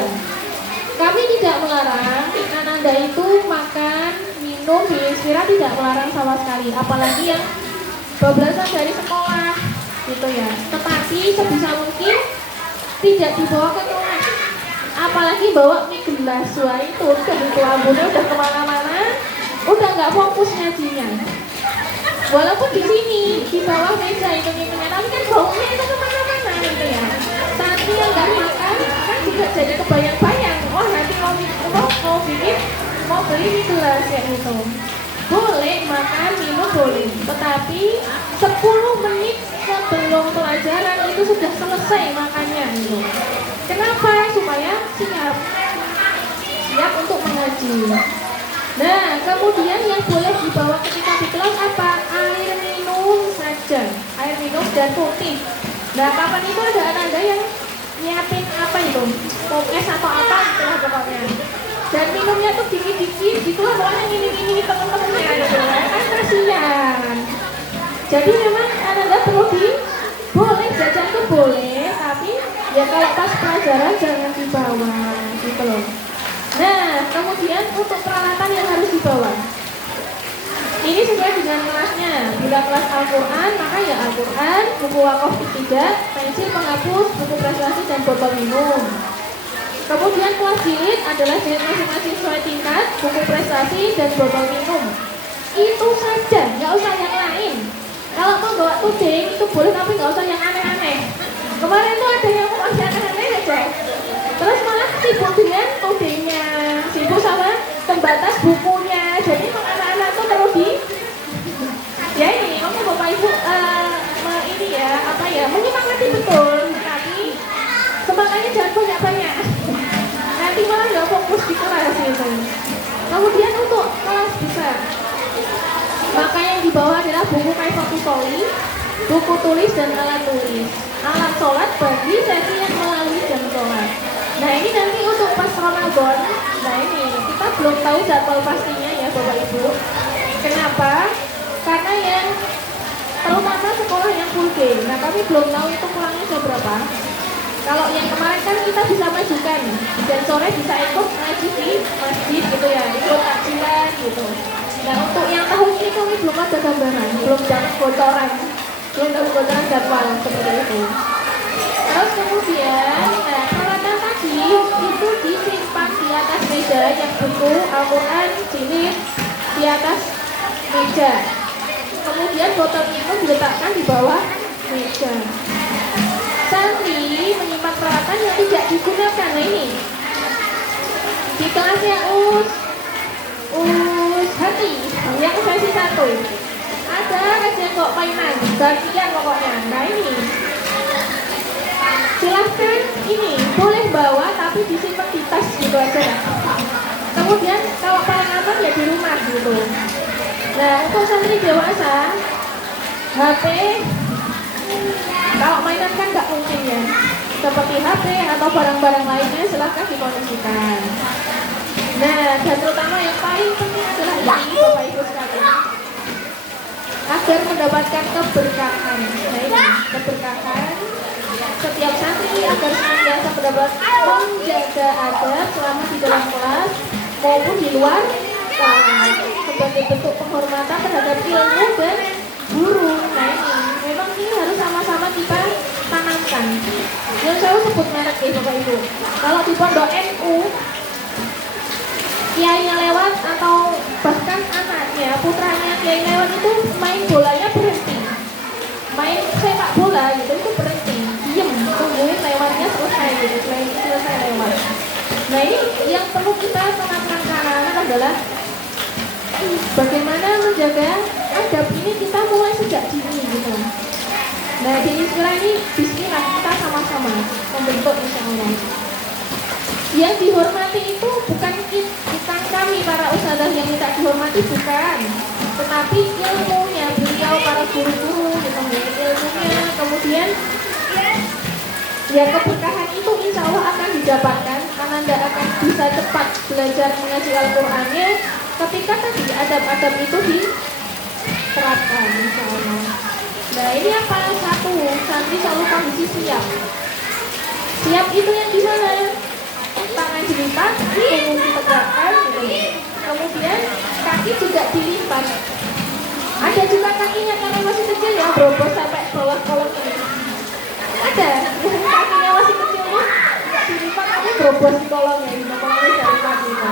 Kami tidak melarang ananda itu makan, minum, istirahat, tidak melarang sama sekali, apalagi yang bablasan dari sekolah gitu ya. Tetapi sebisa mungkin tidak dibawa ke kelas, apalagi bawa mie gelas. Wah itu udah lambungnya udah kemana-mana, udah nggak fokus ngajinya. Walaupun di sini di bawah meja itu minumnya, tapi kan baunya itu kemana-mana gitu ya. Santri yang nggak makan kan juga jadi kebayang-bayang. Oh nanti mau beli mie gelas kayak gitu. Boleh makan minum boleh, tetapi 10 menit sebelum pelajaran itu sudah selesai makannya gitu. Kenapa? Supaya siap untuk mengaji. Nah, kemudian yang boleh dibawa ketika di kelas apa? Air minum saja, air minum dan putih. Nah, kapan itu ada ananda yang nyiapin apa itu? Pokes atau apa gitu lah pokoknya. Dan minumnya tuh dikit-dikit gitu lah, pokoknya gini-gini temen-temennya gitu kan kasihan. Jadi memang ananda perlu boleh jajan tuh boleh, tapi ya kalau pas pelajaran jangan dibawa gitu loh. Nah, kemudian untuk peralatan yang harus dibawa ini sesuai dengan kelasnya. Bila kelas Al-Quran, maka ya Al-Quran, buku wakaf ketiga, pensil penghapus, buku prestasi, dan botol minum. Kemudian kelas jilid adalah jilid masing-masing sesuai tingkat, buku prestasi, dan botol minum. Itu saja, nggak usah yang lain. Kalau mau bawa tuding, itu boleh, tapi nggak usah yang aneh-aneh. Kemarin tuh ada yang mau yang aneh-aneh aja. Terus malah sibuk dengan tudingnya, sibuk sama pembatas bukunya. Jadi anak-anak tuh perlu ya ini, kamu bapak ibu ini ya, apa ya, menyemangati betul, tapi semangatnya jangan banyak-banyak. Nanti malah nggak fokus di kelas gitu. Kemudian untuk kelas besar, maka yang dibawa adalah buku Kaifatul Sholi, buku tulis dan alat tulis, alat sholat bagi sesi yang melalui jam sholat. Nah ini nanti untuk pas Ramadan, nah ini kita belum tahu jadwal pastinya ya Bapak Ibu. Kenapa? Karena yang terutama sekolah yang full day. Nah kami belum tahu itu pulangnya jam berapa. Kalau yang kemarin kan kita bisa majukan dan sore bisa ikut ngaji di masjid gitu ya, ikut takjilan gitu. Nah untuk yang tahun ini kami belum ada gambaran, belum dapat bocoran jadwal seperti itu. Terus kemudian, nah peralatan tadi itu disimpan di atas meja yang buku Al-Quran jilid di atas meja. Kemudian botolnya itu diletakkan di bawah meja. Santri menyimpan peralatan yang tidak digunakan. Nah ini di kelasnya Hati yang sesi 1 ada aja kok mainan gantian pokoknya. Nah ini silahkan ini boleh bawa tapi disimpan di tas gitu aja. Kemudian kalau paling aman ya di rumah gitu. Nah untuk santri dewasa HP kalau mainan kan nggak mungkin ya, seperti HP atau barang-barang lainnya silahkan dikoneksikan. Nah dan terutama yang paling penting adalah ini Bapak Ibu sekalian, agar mendapatkan keberkahan. Nah ini keberkahan setiap santri agar senantiasa mendapat menjaga adab selama di dalam kelas maupun di luar kelas sebagai bentuk penghormatan terhadap ilmu dan guru. Nah ini memang ini harus sama-sama kita tanamkan. Yang saya sebut merek ya Bapak Ibu. Kalau di pondok NU kiainya lewat atau bahkan anaknya, putranya kiai lewat itu main bolanya berhenti, main sepak bola gitu itu berhenti, diem tungguin lewatnya selesai gitu, selesai lewat. Nah ini yang perlu kita tanamkan ke anak-anak adalah bagaimana menjaga adab ini kita mulai sejak dini gitu. Nah di istilah ini bismillah kita sama-sama membentuk insya Allah. Yang dihormati itu bukan kami para ustadzah yang minta dihormati, bukan, tetapi ilmunya beliau para guru-guru gitu, ilmunya. Kemudian ya keberkahan itu insya Allah akan didapatkan karena Anda akan bisa cepat belajar mengaji Al-Qur'annya ketika tadi adab-adab itu diterapkan insya Allah. Nah ini apa? Satu, santri selalu kondisi siap. Siap itu yang di sana, tangan dilipat, punggung ditegakkan gitu. Kemudian kaki juga dilipat. Ada juga kakinya karena masih kecil ya, berobos sampai bawah kolong ini. Ada kakinya masih kecil ya, dilipat tapi berobos di kolongnya, kolongnya dari kaki itu.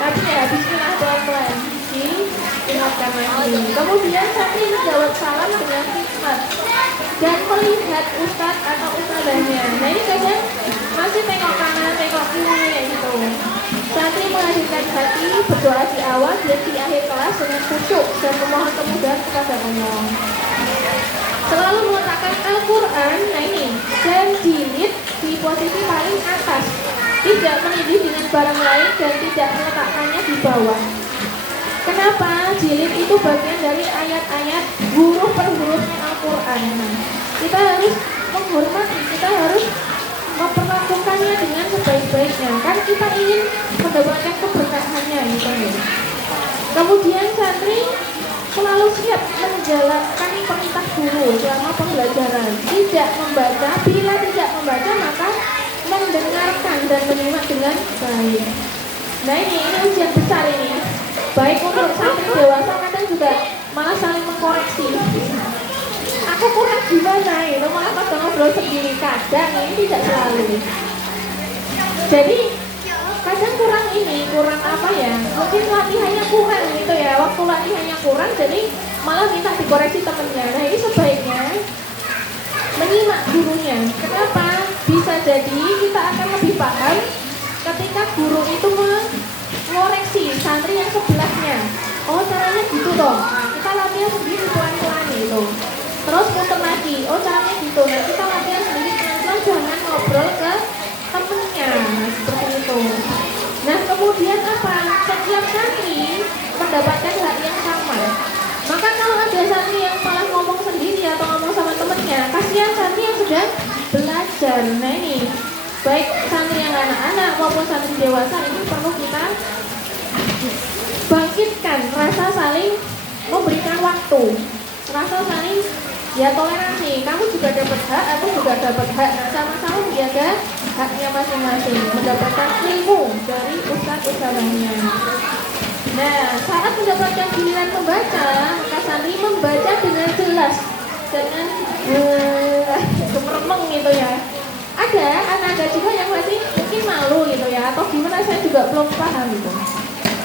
Tapi ya bismillah pelan-pelan diingatkan lagi. Kemudian santri menjawab salam dengan hikmat dan melihat ustadz atau ustadzahnya. Nah ini kadang masih tengok kanan, tengok kiri gitu. Santri menghadirkan hati, berdoa di awal dan di akhir kelas dengan khusyuk dan memohon kemudahan kepada Allah. Selalu meletakkan Al-Quran, nah ini, dan jilid di posisi paling atas. Tidak menindih dengan barang lain dan tidak meletakkannya di bawah. Kenapa? Jilid itu bagian dari ayat-ayat huruf per hurufnya Al-Quran. Nah, kita harus menghormati, kita harus memperlakukannya dengan sebaik-baiknya. Kan kita ingin mendapatkan keberkahannya gitu. Kemudian santri selalu siap menjalankan perintah guru selama pembelajaran. Tidak membaca, bila tidak membaca maka mendengarkan dan menyimak dengan baik. Nah ini ujian besar ini. Baik untuk santri dewasa kadang juga malah saling mengkoreksi. Aku kurang gimana itu, malah pada ngobrol sendiri. Kadang ini tidak selalu. Jadi kadang kurang apa ya, mungkin latihannya kurang gitu ya, waktu latihannya kurang jadi malah minta dikoreksi temennya. Nah ini sebaiknya menyimak gurunya. Kenapa? Bisa jadi kita akan lebih paham ketika guru itu mengoreksi santri yang sebelahnya. Oh caranya gitu toh, nah, kita latihan sendiri pelan-pelan gitu. Terus putar lagi, oh caranya gitu. Nah kita latihan sendiri pelan-pelan, jangan ngobrol ke temennya, nah, seperti itu. Nah kemudian apa? Setiap santri mendapatkan hak yang sama. Maka kalau ada santri yang malah ngomong sendiri atau ngomong sama temennya, kasihan santri yang sudah belajar. Nah ini baik santri yang anak-anak maupun santri dewasa ini perlu kita bangkitkan rasa saling memberikan waktu, rasa saling ya toleransi. Kamu juga dapat hak, aku juga dapat hak. Sama-sama menjaga haknya masing-masing, mendapatkan ilmu dari ustadz-ustadznya. Nah, saat mendapatkan giliran membaca, maka santri membaca dengan jelas, dengan gemeremeng gitu ya. Ada anak-anak juga yang masih mungkin malu gitu ya, atau gimana saya juga belum paham gitu.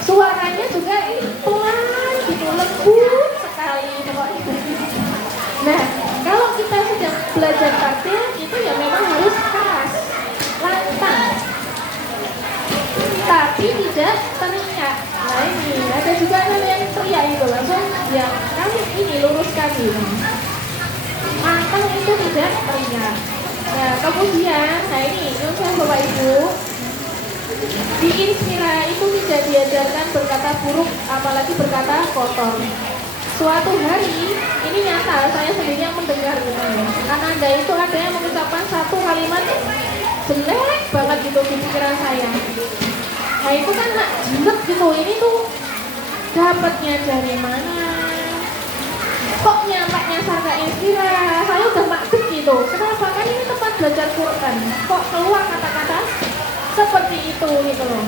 Suaranya juga ini pelan gitu, lembut sekali pokoknya. Nah, kalau kita sedang belajar taktil itu ya memang harus keras, lantang, tapi tidak teriak. Nah ini ada juga yang teriak itu langsung ya kami ini luruskan gitu. Lantang itu tidak teriak. Nah kemudian, nah ini saya Bapak Ibu, di Inspira itu tidak diajarkan berkata buruk, apalagi berkata kotor. Suatu hari, ini nyata, saya sendiri yang mendengar gitu ya. Ananda itu ada yang mengucapkan satu kalimat jelek banget gitu di pikiran saya. Nah itu kan nak jelek gitu, ini tuh dapatnya dari mana? Kok nyasar ke Inspira? Saya udah maksud gitu. Kenapa? Kan ini tempat belajar Quran. Kok keluar kata-kata seperti itu gitu loh.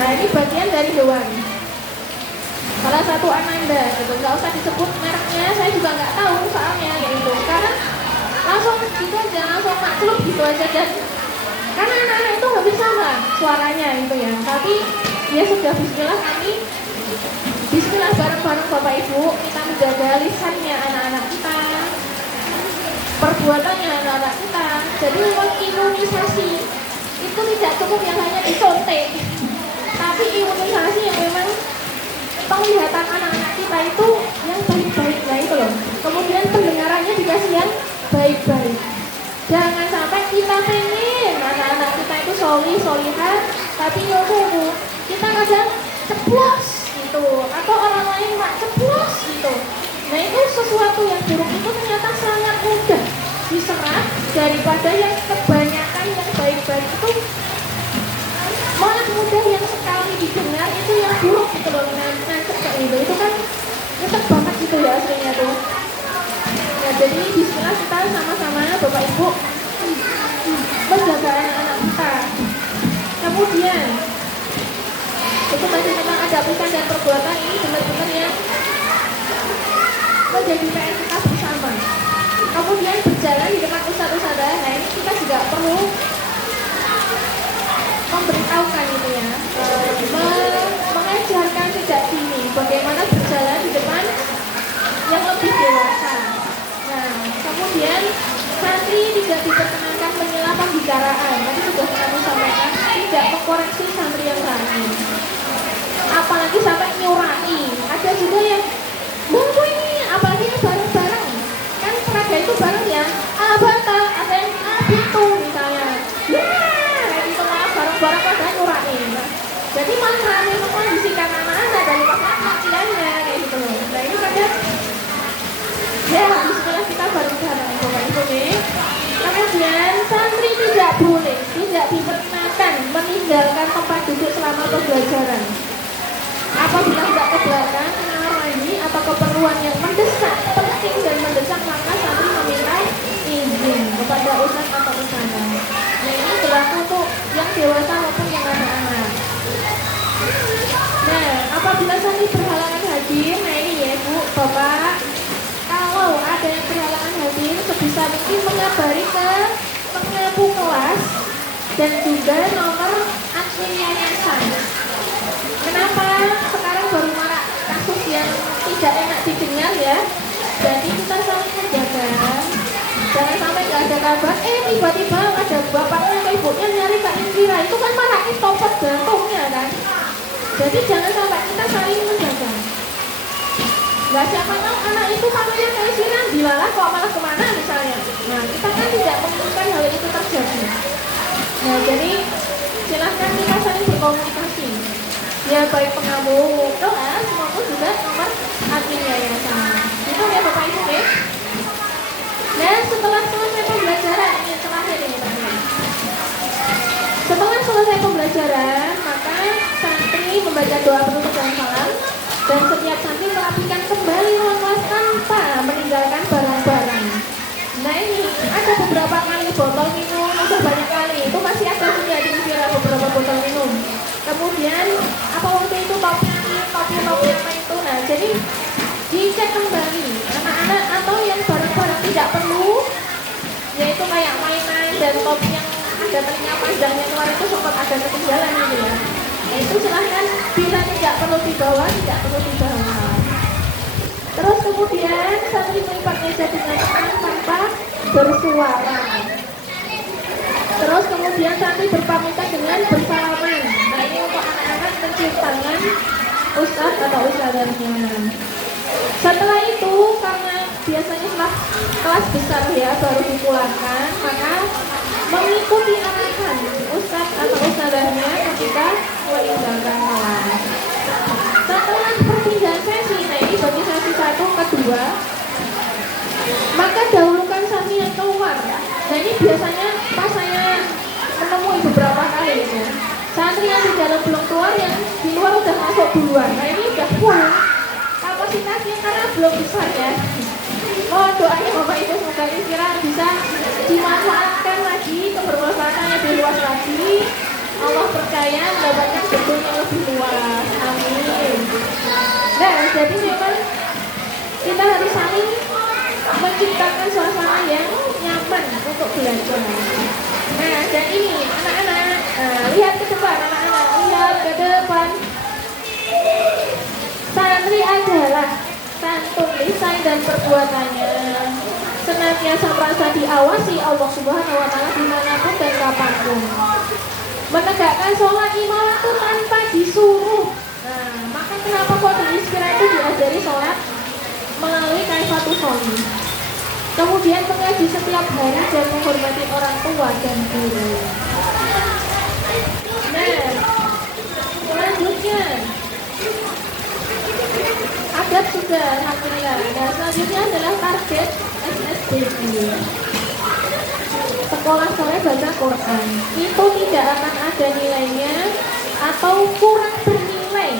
Nah ini bagian dari hewan. Salah satu Ananda gitu, nggak usah disebut mereknya, saya juga nggak tahu soalnya gitu. Karena langsung gitu aja, langsung maklum gitu aja dan karena anak-anak itu hampir sama suaranya gitu ya. Tapi ya sudah Bismillah kami Bismillah bareng-bareng Bapak Ibu kita menjaga lisannya anak-anak kita, perbuatannya anak-anak kita. Jadi memang imunisasi itu tidak cukup yang hanya dicontek, tapi imunisasi yang memang penglihatan anak-anak kita itu yang baik-baik, nah itu loh. Kemudian pendengarannya dikasih yang baik-baik. Jangan sampai kita pengen anak-anak kita itu solihah, tapi yokomu kita kadang ceplos gitu, atau orang lain mak ceplos gitu. Nah itu sesuatu yang buruk itu ternyata sangat mudah diserap daripada yang kebanyakan yang baik-baik itu malah mudah yang sekali didengar itu yang buruk gitu loh. Nah itu kan nyesek banget gitu ya aslinya tuh. Nah jadi bismillah kita sama-sama Bapak Ibu menjaga anak-anak kita. Kemudian itu tadi memang ada pikiran dan perbuatan ini benar-benar ya menjadi PR kita bersama. Kemudian berjalan di depan ustadz-ustadzah, nah ini kita juga perlu memberitahukan gitu ya, mengajarkan sejak dini bagaimana berjalan di depan yang lebih dewasa. Nah, kemudian santri tidak diperkenankan menyela pembicaraan. Tadi sudah kami sampaikan, tidak mengkoreksi santri yang lain. Apalagi sampai nyurai. Ada juga yang bangku ini, apalagi ini bareng-bareng. Kan peraga itu bareng ya. Bata, ada yang itu misalnya. Barang pada nyurai. Jadi malah rame mengkondisikan anak-anak dari latihannya kayak gitu loh. Nah ini kadang ya bismillah kita bareng-bareng Bapak Ibu nih. Kemudian santri tidak boleh, tidak diperkenankan meninggalkan tempat duduk selama pembelajaran. Apabila tidak ke belakang, kamar mandi atau keperluan yang mendesak, penting dan mendesak, maka santri meminta izin kepada ustadz atau ustadzah. Nah ini berlaku untuk yang dewasa maupun yang anak-anak. Nah apabila santri berhalangan hadir, nah ini ya Bu, Bapak, kalau ada yang berhalangan hadir sebisa mungkin mengabari ke pengampu kelas dan juga nomor admin yayasan. Kenapa sekarang baru marak kasus yang tidak enak didengar ya? Jadi kita saling menjaga. Jangan sampai nggak ada kabar, tiba-tiba ada bapaknya atau ibunya nyari Kak Inspira, itu kan marahin topet jantungnya kan. Jadi jangan sampai kita saling menjaga. Nah siapa tahu anak itu mamanya Kak Inspira dilalah kok malah kemana misalnya. Nah kita kan tidak menginginkan hal itu terjadi. Nah jadi silahkan kita saling berkomunikasi. Ya baik pengamu kelas maupun juga nomor admin yayasan. Itu ya Bapak Ibu ya. Nah setelah selesai pembelajaran ini terakhir ini teman-teman. doa penutup dan salam. Dan setiap santri merapikan kembali ruang kelas tanpa meninggalkan barang-barang. Nah ini ada beberapa kali botol minum, udah banyak kali itu masih ada juga di Mutiara beberapa botol minum. Kemudian apa waktu itu topi apa itu. Nah jadi dicek kembali anak-anak atau yang barang-barang tidak perlu, yaitu kayak mainan dan topi yang ada telinga panjangnya keluar itu sempat ada ketinggalan gitu ya. Nah, itu silahkan bila tidak perlu dibawa, tidak perlu dibawa. Terus kemudian santri melipat meja dengan tangan tanpa bersuara. Terus kemudian santri berpamitan dengan bersalaman. Nah ini untuk anak-anak mencium tangan ustaz atau ustazahnya. Setelah itu karena biasanya setelah kelas besar ya baru dipulangkan, maka mengikuti arahan ustaz atau ustazahnya ketika meninggalkan kelas. Setelah perpindahan sesi, nah ini bagi sesi 1 ke 2, maka dahulukan santri yang keluar. Nah ini biasanya pas saya menemui beberapa kali itu santri yang di dalam belum keluar, yang di luar udah masuk duluan. Nah ini udah full kapasitasnya karena belum besar ya. Mohon doanya Bapak Ibu semoga istirahat bisa dimanfaatkan lagi, kebermanfaatannya lebih luas lagi. Allah percaya mendapatkan gedung yang lebih luas. Amin. Nah jadi memang kita harus saling menciptakan suasana yang nyaman untuk belajar. Nah dan ini anak-anak, lihat ke depan anak-anak, lihat ke depan. Santri adalah santun lisan dan perbuatannya senantiasa merasa diawasi Allah Subhanahu wa Ta'ala dimanapun dan kapanpun. Menegakkan sholat lima waktu tanpa disuruh. Nah, maka kenapa kok di Inspira itu diajari sholat melalui kaifatus sholih. Kemudian mengaji setiap hari dan menghormati orang tua dan guru. Nah, selanjutnya adab sudah, alhamdulillah. Nah, selanjutnya adalah target SSBQ. Sekolah sore baca Quran. Itu tidak akan ada nilainya atau kurang bernilai.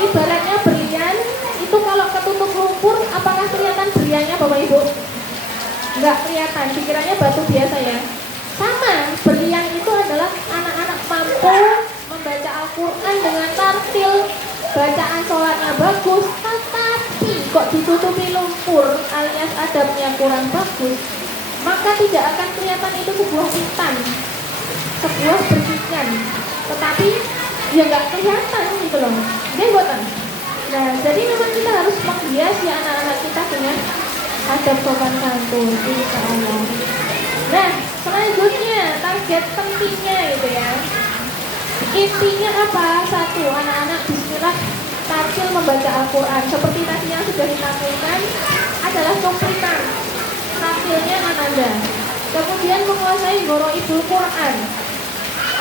Ibaratnya berlian, itu kalau ketutup lumpur, apakah kelihatan berliannya Bapak Ibu? Enggak kelihatan, dikiranya batu biasa ya. Sama, berlian itu adalah anak-anak mampu membaca Al-Quran dengan tartil, bacaan sholatnya bagus, tetapi kok ditutupi lumpur alias adabnya kurang bagus, maka tidak akan kelihatan itu sebuah intan, sebuah berlian, tetapi ya nggak kelihatan gitu loh. Dia buatan. Nah, jadi memang kita harus menghiasi anak-anak kita dengan adab sopan santun, insya Allah. Nah, selanjutnya target pentingnya itu ya. Intinya apa? Satu, anak-anak bismillah tartil membaca Al-Quran. Seperti tadi yang sudah ditampilkan adalah komplitan tartilnya Ananda. Kemudian menguasai Ghoroibul Quran.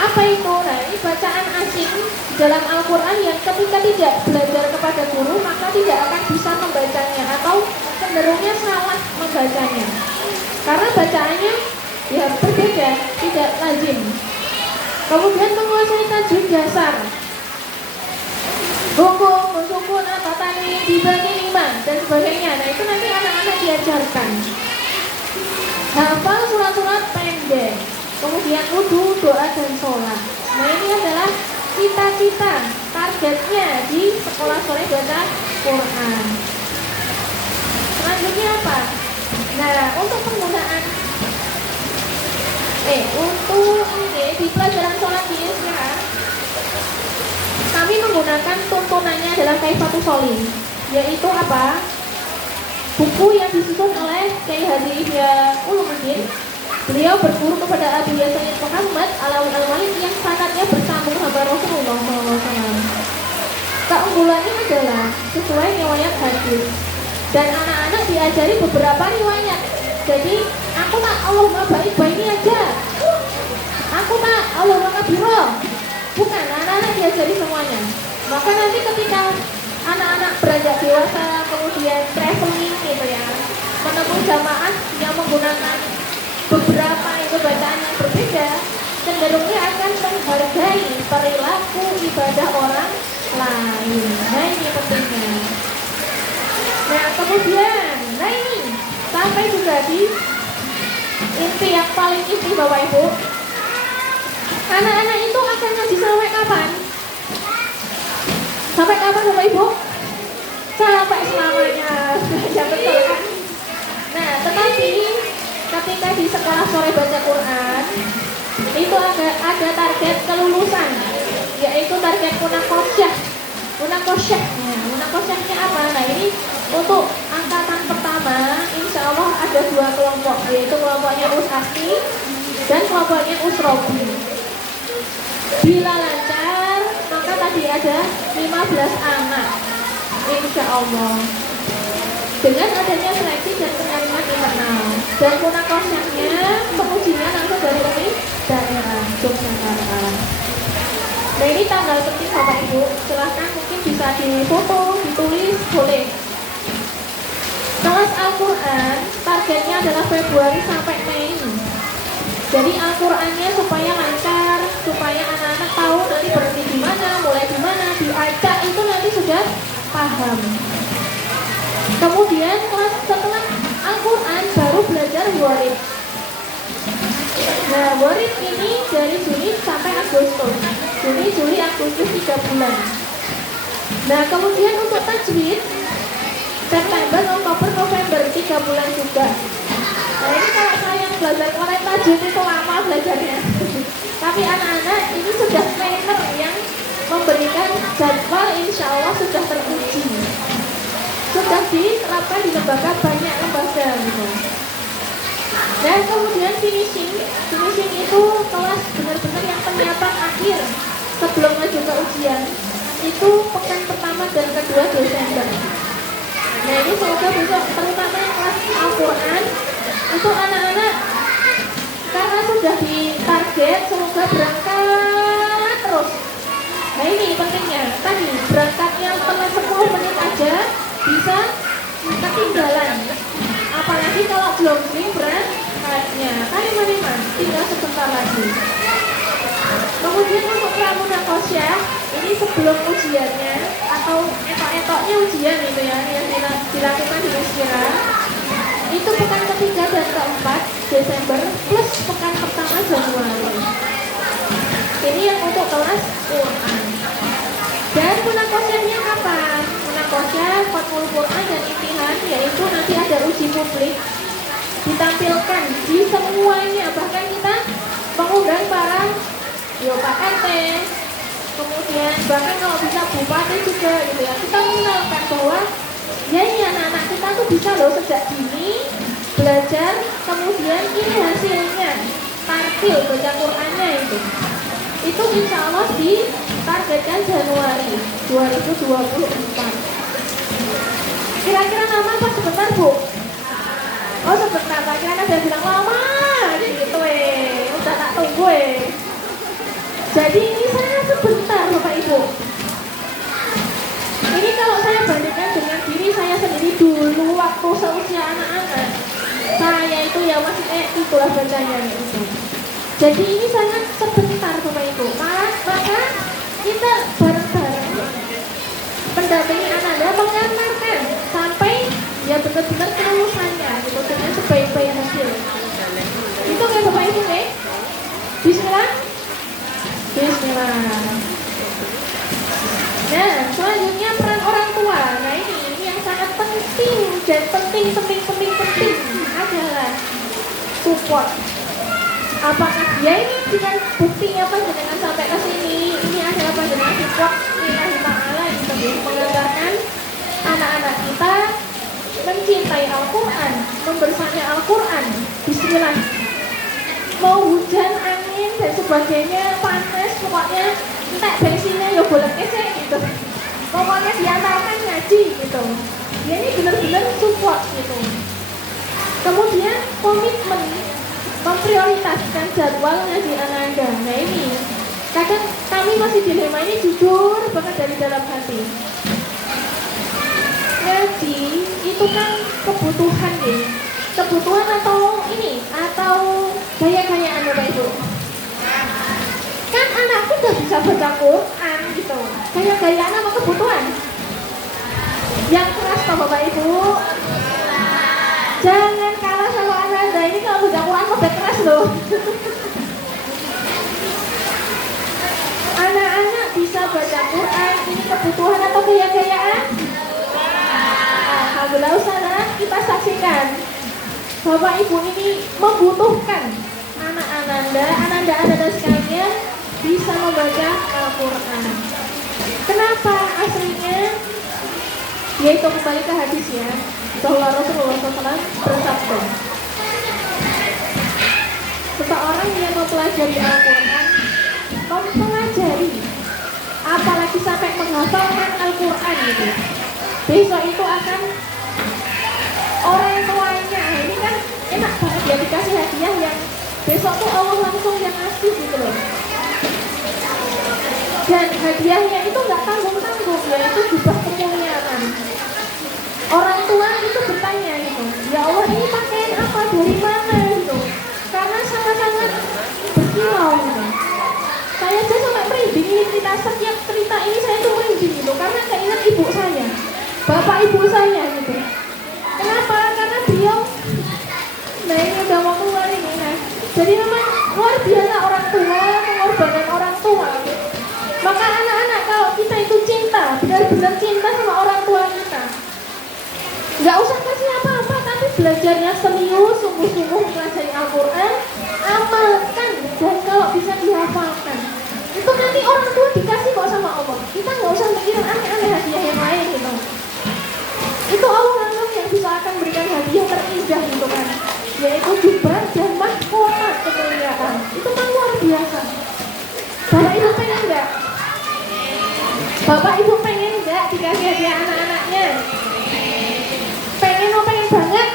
Apa itu? Nah, ini bacaan asing dalam Al-Quran yang ketika tidak belajar kepada guru maka tidak akan bisa membacanya atau cenderungnya salah membacanya. Karena bacaannya ya berbeda, tidak lazim. Kemudian menguasai tajwid dasar, hukum, sukun, atau tanwin dibagi 5 dan sebagainya. Nah itu nanti anak-anak diajarkan. Hafal surat-surat pendek, kemudian wudu, doa dan sholat. Nah ini adalah cita-cita targetnya di sekolah sore baca Quran. Selanjutnya apa? Nah untuk penggunaan untuk ini di pelajaran sholat di Inspira kami menggunakan tuntunannya dalam kaifatus sholih, yaitu apa? Buku yang disusun oleh Kiai Haji Ihya Ulumuddin. Beliau berguru kepada Abu Yasin Muhammad Alawi Al-Malik yang sanadnya bersambung hamba Rasulullah SAW. Keunggulannya adalah sesuai riwayat hadis dan anak-anak diajari beberapa riwayat. Jadi aku tak Allahumma baik ini aja, aku tak Allahumma kabiro. Bukan, anak-anak diajari semuanya. Maka nanti ketika anak-anak beranjak dewasa kemudian traveling gitu ya, menemui jamaah yang menggunakan beberapa itu bacaan yang berbeda, cenderungnya akan menghargai perilaku ibadah orang lain. Nah ini pentingnya. Nah kemudian, nah ini sampai juga di inti yang paling inti Bapak Ibu. Anak-anak itu akan ngaji sampai kapan? Sampai kapan Bapak Ibu? Sampai selamanya. Ya betul kan? Nah tetapi ketika di sekolah sore baca Quran itu ada target kelulusan, yaitu target munakosyah. Munakosyahnya apa? Nah ini untuk angkatan pertama insya Allah ada 2 kelompok, yaitu kelompoknya Usasti dan kelompoknya Usrobi. Bila lancar maka tadi ada 15 anak insya Allah, dengan adanya seleksi dan penyaringan internal. Dan munakosyahnya pengujinya langsung dari UMI daerah Yogyakarta. Nah ini tanggal penting Bapak Ibu, silahkan mungkin bisa difoto, ditulis, boleh. Kelas Al-Quran targetnya adalah Februari sampai Mei. Jadi Al-Qurannya supaya lancar, supaya anak-anak tahu nanti berhenti di mana, mulai di mana, diajak itu nanti sudah paham. Kemudian setelah Al-Quran baru belajar warid. Nah warid ini dari Juni sampai Agustus. Juni, Juli, Agustus 3 bulan. Nah kemudian untuk tajwid September, Oktober, November 3 bulan juga. Nah ini kalau saya belajar kemarin tajwid itu lama belajarnya. Tapi anak-anak ini sudah trainer yang memberikan jadwal insya Allah sudah teruji. Sudah diterapkan di lembaga, banyak lembaga gitu. Dan kemudian finishing itu kelas benar-benar yang penyiapan akhir sebelum maju ke ujian itu pekan pertama dan kedua Desember. Nah ini semoga besok terutama yang kelas Al-Quran itu anak-anak karena sudah ditarget semoga berangkat terus. Nah ini pentingnya tadi berangkatnya teman 10 menit aja bisa ketinggalan, apalagi kalau belum free berangkatnya kan lima tinggal sebentar lagi. Kemudian untuk pramunakosyah ini sebelum ujiannya atau etok-etoknya ujian itu ya yang dilakukan di Uskira itu pekan ketiga dan keempat Desember plus pekan pertama Januari. Ini yang untuk kelas Quran. Dan munakosyahnya kapan? Munakosyah, Fatmul Quran dan Imtihan, yaitu nanti ada uji publik ditampilkan di semuanya, bahkan kita mengundang para Pak RT, kemudian bahkan kalau bisa bupati juga gitu ya, kita mengenalkan bahwa ya ini anak-anak kita tuh bisa loh sejak dini belajar, kemudian ini hasilnya tartil baca Qurannya itu insya Allah ditargetkan Januari 2024. Kira-kira lama apa sebentar Bu? Oh sebentar, kira-kira dia bilang lama gitu udah tak tunggu Jadi ini sangat sebentar Bapak Ibu. Ini kalau saya bandingkan dengan diri saya sendiri dulu waktu seusia anak-anak, saya itu ya masih itulah bacanya gitu. Jadi ini sangat sebentar Bapak Ibu. Maka kita bareng-bareng mendampingi anak-anda mengantarkan sampai ya benar-benar kelulusannya gitu dengan sebaik-baik hasil. Itu ya Bapak Ibu Bismillah. Bismillah. Nah, selanjutnya peran orang tua. Nah ini yang sangat penting dan penting adalah support. Apakah dia ini dengan buktinya panjenengan sampai ke sini ini adalah panjenengan support lillahi ta'ala gitu mengantarkan anak-anak kita mencintai Al-Quran, membersani Al-Quran. Bismillah. Mau hujan, angin dan sebagainya, panas, pokoknya entek bensinnya ya boleh kece gitu. Pokoknya diantarkan ngaji gitu. Dia ini benar-benar support gitu. Kemudian komitmen memprioritaskan jadwalnya di Ananda. Nah ini kadang kami masih dilema ini jujur banget dari dalam hati. Ngaji itu kan kebutuhan kebutuhan atau ini atau gaya-gayaan Bapak Ibu. Kan anakku udah bisa baca Quran gitu. Gaya-gayaan sama kebutuhan. Yang keras toh Bapak Ibu. Jangan kalah sama Anda, ini kalau baca Quran udah keras loh. Anak-anak bisa baca Quran, ini kebutuhan atau gaya-gayaan? Alhamdulillah Ustazah, kita saksikan Bapak Ibu ini membutuhkan anak-anak sekalian bisa membaca Al-Quran. Kenapa? Aslinya yaitu kembali ke hadis ya, bahwa Rasulullah SAW bersabda, seseorang yang mempelajari Al-Quran, mempelajari apalagi sampai menghafalkan Al-Quran gitu, besok itu akan orang tuanya, ini kan enak banget ya dikasih hadiah yang besok tuh Allah langsung yang ngasih gitu loh. Dan hadiahnya itu nggak tanggung-tanggung, yaitu jubah kemuliaan. Orang tua itu bertanya gitu, ya Allah ini pakaian apa, dari mana gitu, karena sangat-sangat berkilau gitu. Saya aja sampai merinding ini setiap cerita ini saya tuh merinding gitu, karena keinget ibu saya, bapak ibu saya gitu. Kenapa? Karena beliau, nah ini udah mau keluar ini, nah jadi memang luar biasa orang tua, pengorbanan orang tua gitu. Maka anak-anak kalau kita itu cinta, benar-benar cinta sama orang tua kita, nggak usah kasih apa-apa, tapi belajarnya serius, sungguh-sungguh mempelajari Al-Quran, amalkan, dan kalau bisa dihafalkan. Itu nanti orang tua dikasih kok sama Allah. Kita nggak usah mikirin aneh-aneh hadiah yang lain gitu. Itu Allah langsung yang bisa akan berikan hadiah terindah gitu kan, yaitu jubah dan mahkota kemuliaan. Itu kan luar biasa. Bapak Ibu pengen nggak? Bapak Ibu pengen nggak dikasih hadiah anak-anaknya? Pengen mau pengen banget?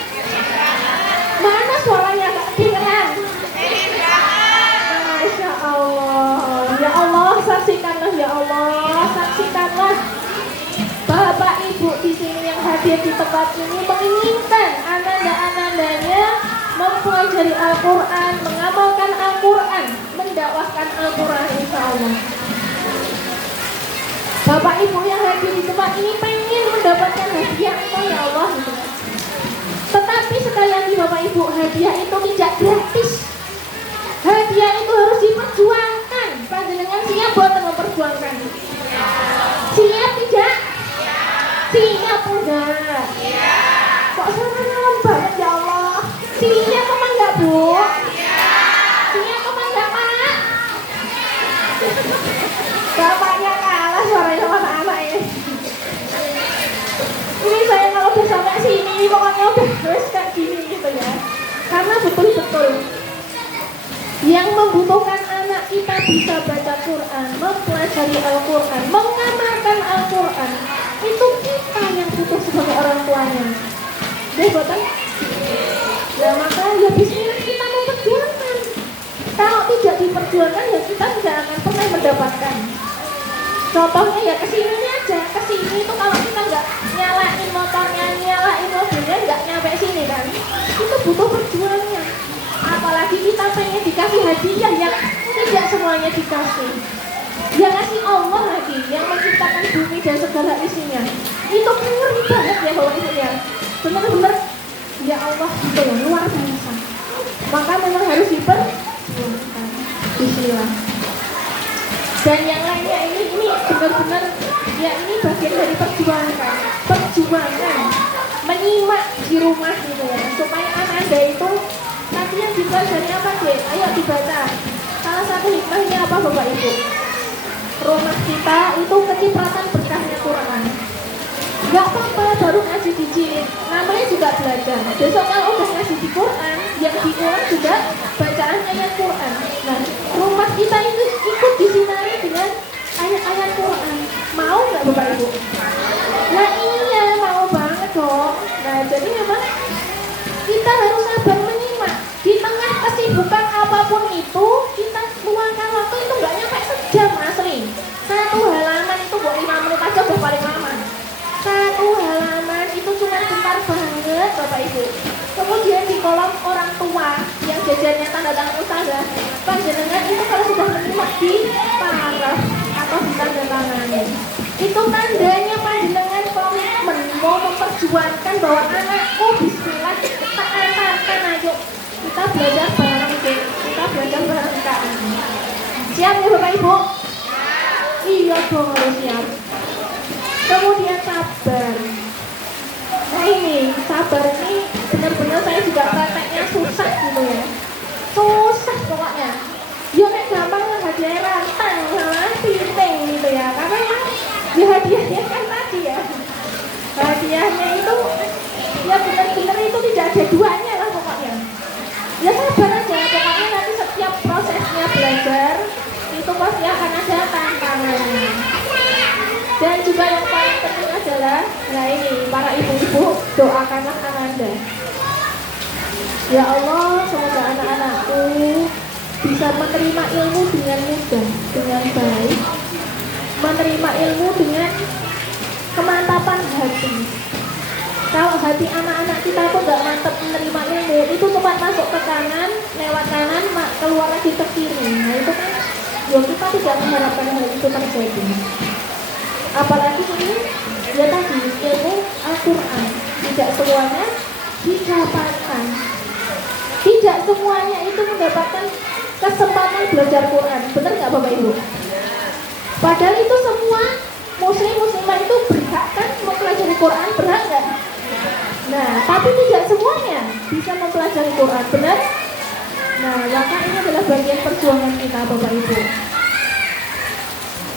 Mana suaranya Kak kedengeran? Masya Allah. Ya Allah, saksikanlah ya Allah, saksikanlah. Bapak Ibu di sini yang hadir di tempat ini menginginkan anak-anaknya mempelajari Al-Quran, mengamalkan Al-Quran, mendakwahkan Al-Quran insya Allah. Bapak Ibu yang hadir di tempat ini pengen mendapatkan hadiah oh ya Allah gitu. Tetapi sekali lagi Bapak Ibu, hadiah itu tidak gratis. Hadiah itu harus diperjuangkan. Panjenengan siap buat memperjuangkan? Siap tidak? Siap enggak? Kok suaranya lembut banget ya Allah? Siap apa enggak Bu? Siap apa enggak Pak? Bapaknya kalah suaranya sama anak ini. Ini saya kalau udah sampai sini pokoknya udah terus kayak gini gitu ya. Karena betul-betul yang membutuhkan anak kita bisa baca Quran, mempelajari Al-Quran, mengamalkan Al-Quran, itu kita yang butuh sebagai orang tuanya. Deh boten? Ya maka ya bismillah kita memperjuangkan. Kalau tidak diperjuangkan ya kita tidak akan pernah mendapatkan. Contohnya ya kesini aja, kesini itu kalau kita nggak nyalain motornya, nyalain mobilnya nggak nyampe sini kan, itu butuh perjuangan. Apalagi kita pengen dikasih hadiah yang tidak semuanya dikasih. Yang ngasih Allah lagi, yang menciptakan bumi dan segala isinya. Itu ngeri banget ya Bapak Ibu ya. Benar-benar ya Allah itu luar biasa. Maka memang harus diperjuangkan. Bismillah. Dan yang lainnya ini benar-benar ya ini bagian dari perjuangan menyimak di rumah gitu ya, supaya anak Anda itu nanti yang dipelajari apa deh? Ayo dibaca. Salah satu hikmahnya apa Bapak Ibu? Rumah kita itu kecipratan berkahnya Quran. Gak apa-apa baru ngaji di jilid, namanya juga belajar. Besok kalau udah ngaji di Quran, yang diulang juga bacaan ayat Quran. Nah, rumah kita itu ikut disinari dengan ayat-ayat Quran. Mau nggak Bapak Ibu? Nah iya, mau banget dong. Nah jadi memang kita harus sabar menyimak. Di tengah kesibukan apapun itu, kita luangkan waktu itu nggak nyampe sejam asli. Satu halaman itu buat 5 menit aja udah paling lama. Satu halaman itu cuma bentar banget Bapak Ibu. Kemudian di kolom orang tua yang jajarnya tanda tangan ustazah, panjenengan itu kalau sudah menerima di paraf atau di tanda tangannya, itu tandanya panjenengan komitmen mau memperjuangkan bahwa anakku bismillah tak antarkan, ayo kita belajar bareng, kita belajar bareng Kak. Siap ya Bapak Ibu? Iya dong, harus siap. Kemudian sabar. Nah ini, sabar ini benar-benar saya juga prakteknya susah gitu ya. Susah pokoknya. Ya kayak gampang lah hadiahnya rantang sama piting gitu ya. Karena ya hadiahnya kan tadi ya. Hadiahnya itu ya benar-benar itu tidak ada duanya lah pokoknya. Ya sabar aja, pokoknya nanti setiap prosesnya belajar itu pasti akan ada tantangannya. Dan juga yang paling penting adalah, nah ini para ibu-ibu, doakanlah Ananda. Ya Allah, semoga anak-anakku bisa menerima ilmu dengan mudah, dengan baik, menerima ilmu dengan kemantapan hati. Kalau hati anak-anak kita tuh nggak mantap menerima ilmu, itu cuma masuk ke kanan, lewat kanan, keluar lagi ke kiri. Nah itu kan, ya kita tidak mengharapkan hal itu terjadi. Apalagi ini, ya tadi ilmu Al-Quran tidak semuanya didapatkan, tidak semuanya itu mendapatkan kesempatan belajar Quran. Benar nggak Bapak Ibu? Padahal itu semua muslimah itu berhak kan mempelajari Quran, berhak nggak? Nah, tapi tidak semuanya bisa mempelajari Quran, benar? Nah, maka ini adalah bagian perjuangan kita Bapak Ibu.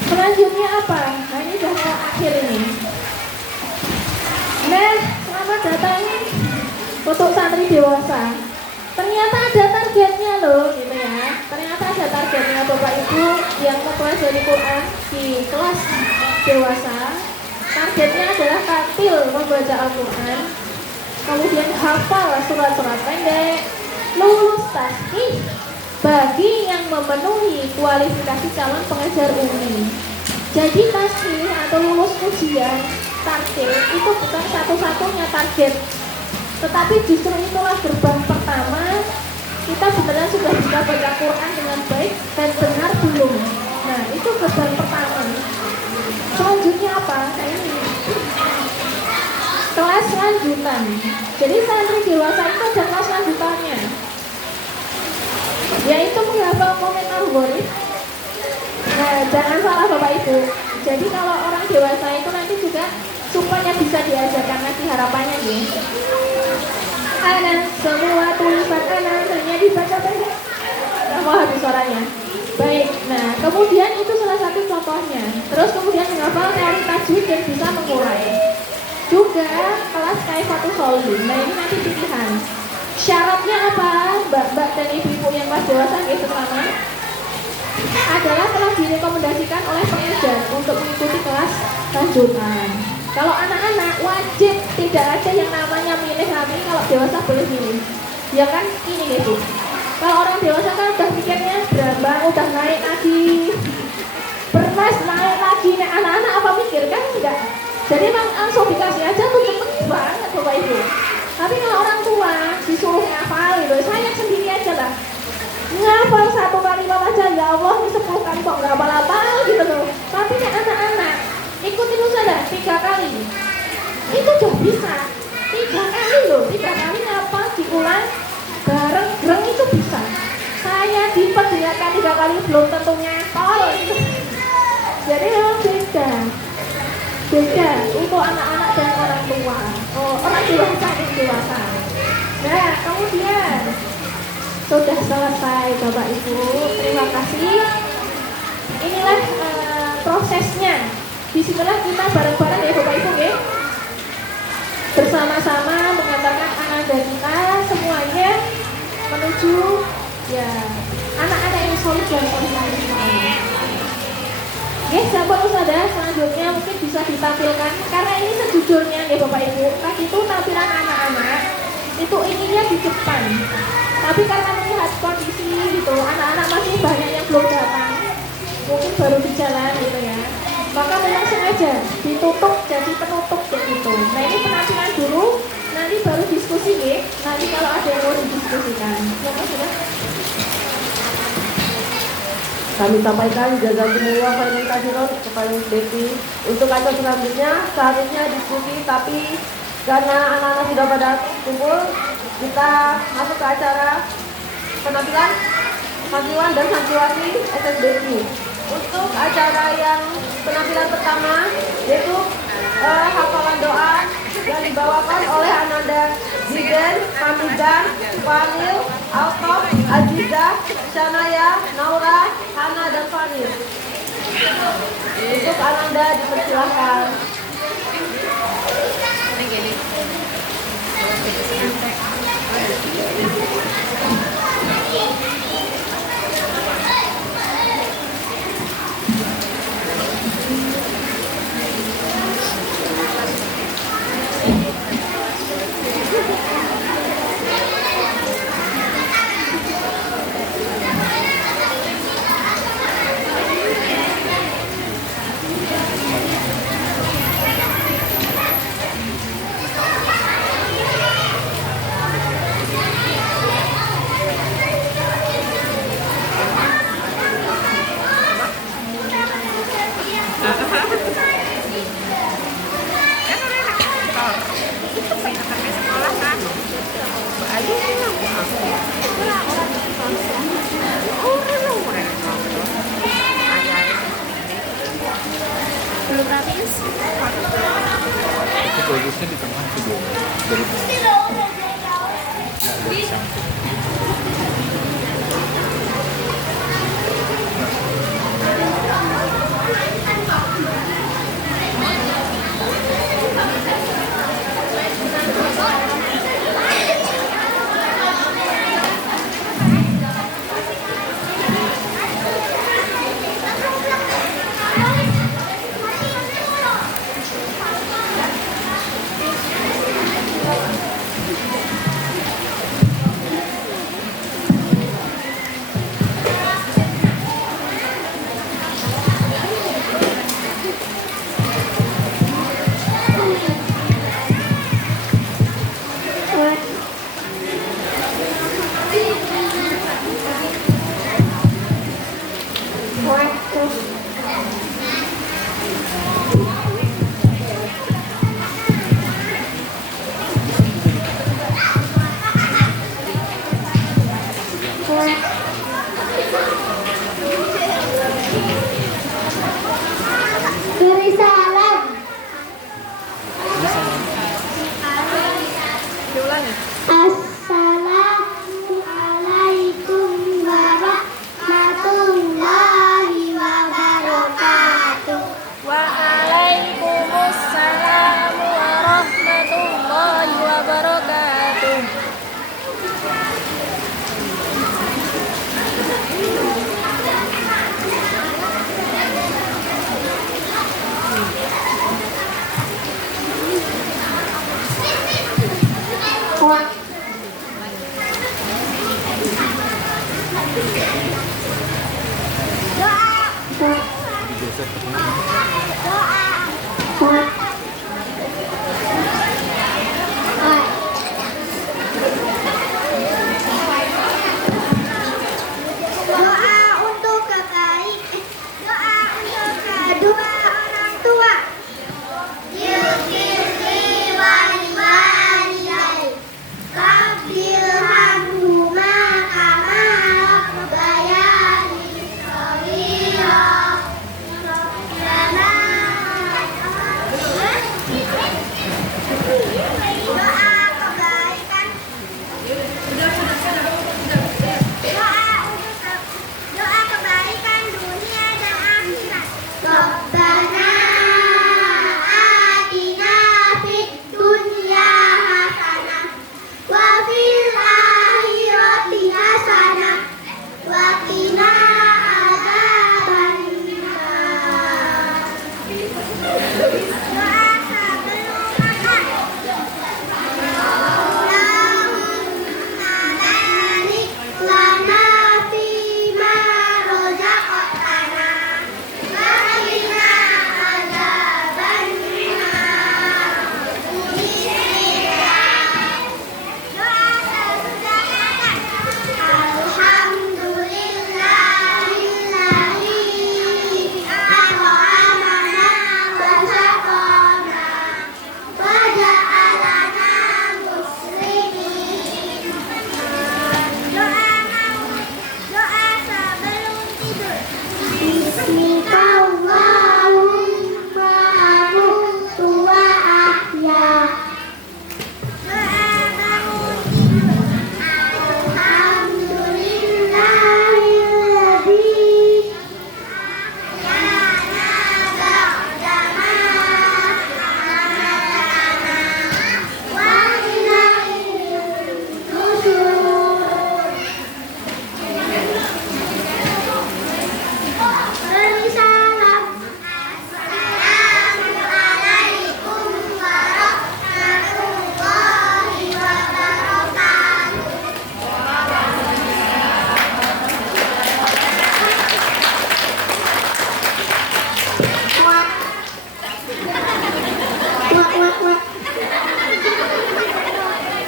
Selanjutnya apa? Nah ini sudah mau akhir ini. Nah, selamat datang untuk santri dewasa. Ternyata ada targetnya loh, gitu ya. Ternyata ada targetnya Bapak Ibu yang mempelajari Quran di kelas dewasa. Targetnya adalah tatil membaca Al-Quran, kemudian hafal surat-surat pendek, lulus tasbih bagi yang memenuhi kualifikasi calon pengajar UNI. Jadi tasbih atau lulus ujian tartil itu bukan satu-satunya target, tetapi justru itulah gerbang pertama kita sebenarnya sudah bisa baca Quran dengan baik dan benar belum. Nah itu gerbang pertama. Selanjutnya apa? Nah, ini kelas lanjutan. Jadi santri dewasa itu ada kelas lanjutannya, yaitu menghafal komentar ghaib. Nah, jangan salah Bapak Ibu. Jadi kalau orang dewasa itu nanti juga supaya bisa diajarkan lagi harapannya nih. Anak semua tulisan anak hanya dibaca pendek. Nah, mau habis suaranya. Baik. Nah, kemudian itu salah satu contohnya. Terus kemudian menghafal teori tajwid dan bisa mengurai. Juga kelas Kaifatus Sholihin. Nah, ini nanti pilihan. Syaratnya apa, mbak-mbak dan ibu-ibu yang kelas dewasa gitu pertama adalah telah direkomendasikan oleh pengajar untuk mengikuti kelas lanjutan. Kalau anak-anak wajib tidak ada yang namanya milih kami, kalau dewasa boleh milih. Ya kan ini ya Bu. Kalau orang dewasa kan udah pikirnya berapa, udah naik lagi, bermas naik lagi. Nah anak-anak apa mikir kan enggak. Jadi memang langsung dikasih aja tuh cepet banget Bapak Ibu. Tapi kalau orang tua disuruh ngafal gitu, saya sendiri aja lah. Ngafal satu kalimat aja, ya Allah ini 10 kali kok nggak hafal gitu loh. Tapi ya anak-anak ikutin saja 3 kali, itu udah bisa. 3 kali loh, 3 kali ngafal diulang bareng itu bisa. Saya diperdengarkan 3 kali belum tentu ngafal gitu. Jadi memang beda untuk anak-anak dan orang tua. Orang dewasa dan dewasa. Nah kemudian sudah selesai Bapak Ibu, terima kasih. Inilah prosesnya. Disitulah kita bareng-bareng ya Bapak Ibu ya, bersama-sama mengantarkan anak-anak kita semuanya menuju ya anak-anak yang solid dan solid. Oke, sahabat usaha selanjutnya mungkin bisa ditampilkan karena ini sejujurnya ya Bapak Ibu, tadi itu tampilan anak-anak itu inginnya di depan. Tapi karena melihat kondisi gitu, anak-anak masih banyak yang belum datang, mungkin baru di jalan gitu ya. Maka memang sengaja ditutup jadi penutup kayak gitu. Nah ini penampilan dulu, nanti baru diskusi ya. Nanti kalau Kami sampaikan jazakumullah khairan katsiran kepada Devi. Untuk acara selanjutnya seharusnya diskusi, tapi karena anak-anak sudah pada kumpul, kita masuk ke acara penampilan santriwan dan santriwati SSBC. Untuk acara yang penampilan pertama yaitu hafalan doa yang dibawakan oleh Ananda Zidan, Hamidan, Fanil, Alkof, Aziza, Shanaya, Naura, Hana, dan Fanil. Untuk Ananda dipersilahkan. Itu bagusnya di tengah itu dari Beri salam. Assalamualaikum warahmatullahi wabarakatuh. Waalaikumsalam warahmatullahi wabarakatuh. Doa untuk kebaikan. Doa untuk kedua orang tua. Yukirli wali walidai.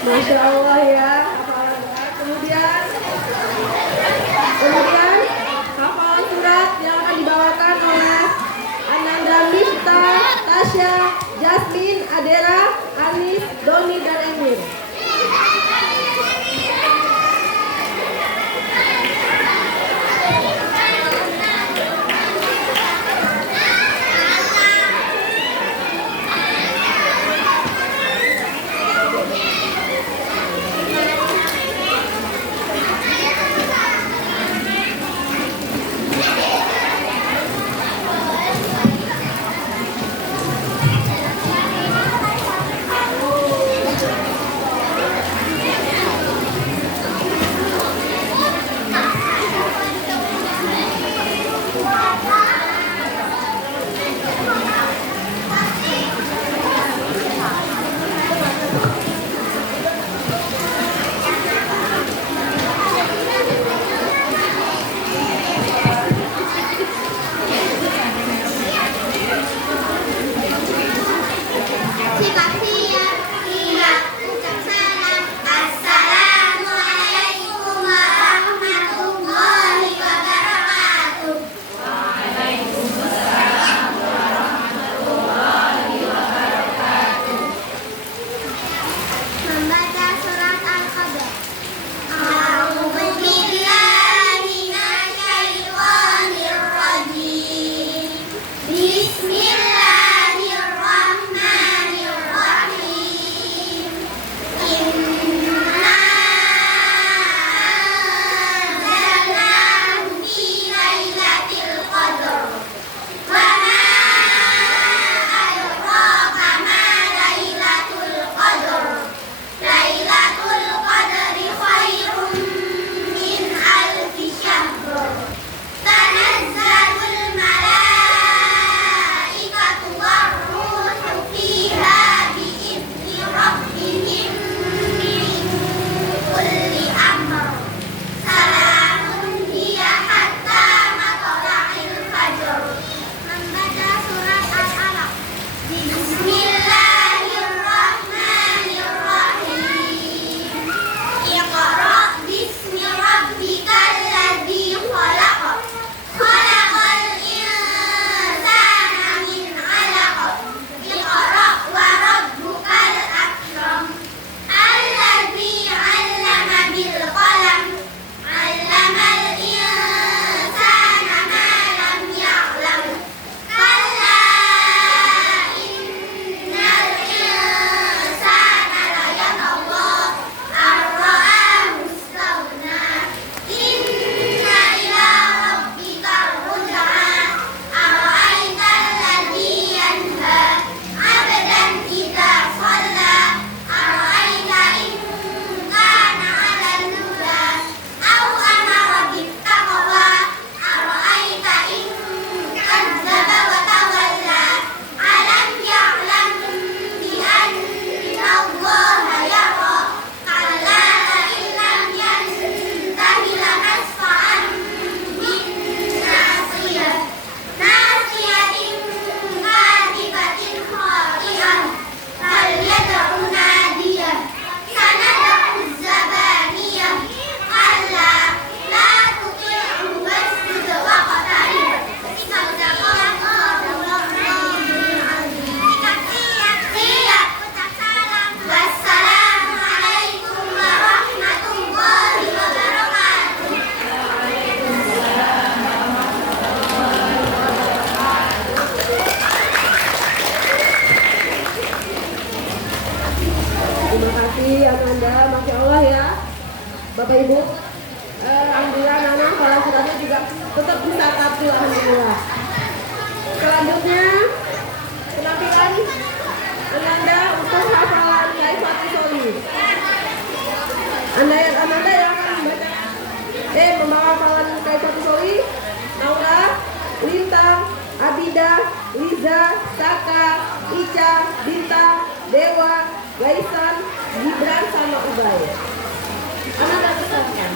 Masya Allah ya, hafalan Quran. Kemudian hafalan surat yang akan dibawakan oleh Ananda Mifta, Tasya, Jasmine, Adera, Anis, Doni, dan Emir. Bapak Ibu, alhamdulillah Nana kalau suratnya juga tetap bisa tampil, alhamdulillah. Selanjutnya penampilan Ananda untuk hafalan Kaifatus Sholi. Ananda yang akan membaca membawa hafalan Kaifatus Sholi, Naura, Lintang, Abida, Liza, Saka, Ica, Bintang, Dewa, Gaisan, Gibran sama Ubay. Ananda silakan.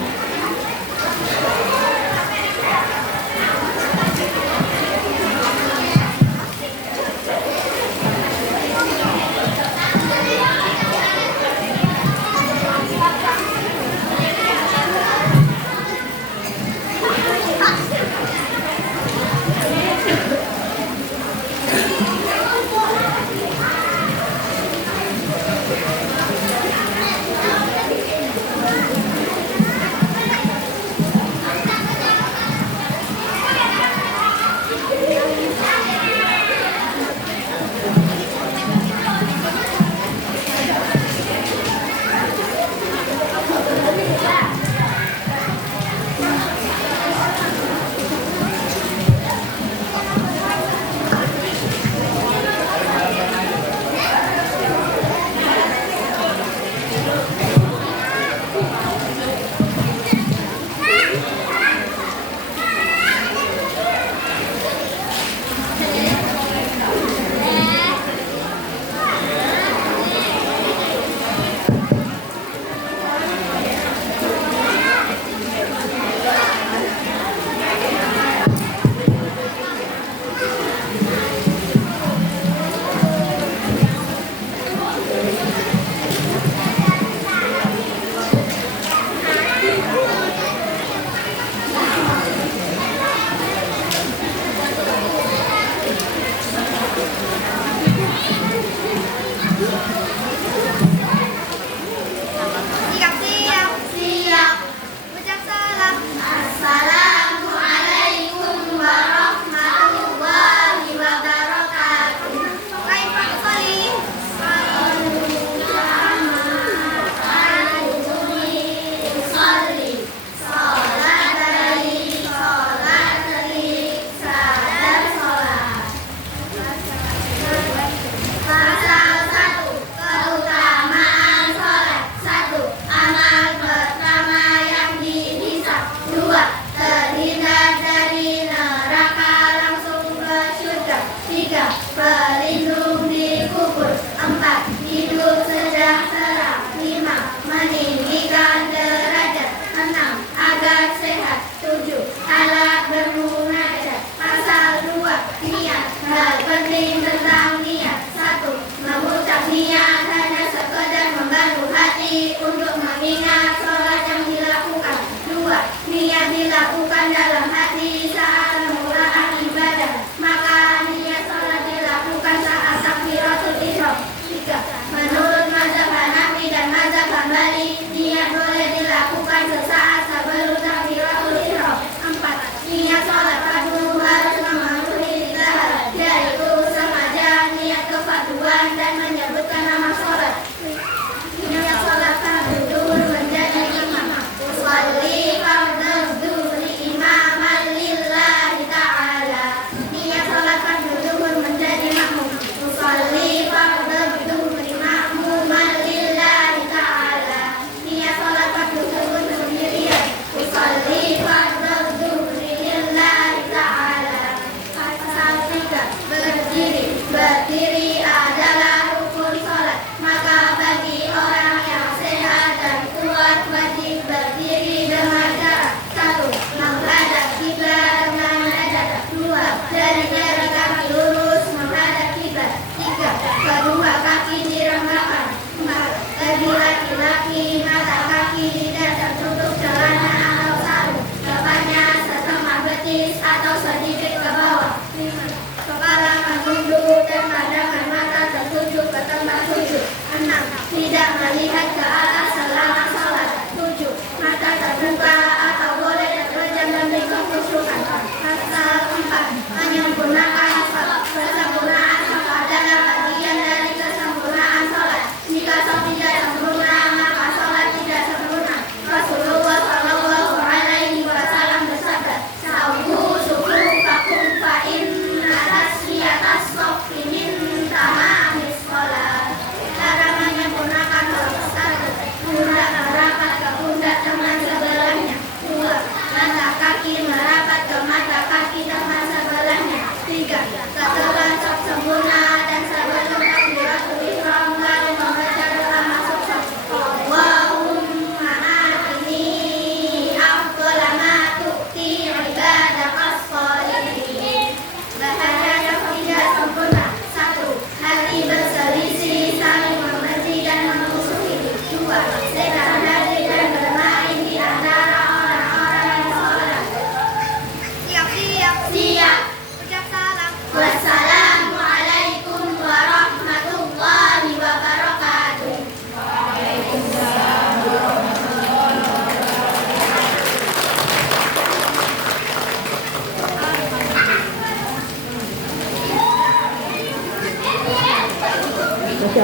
Masya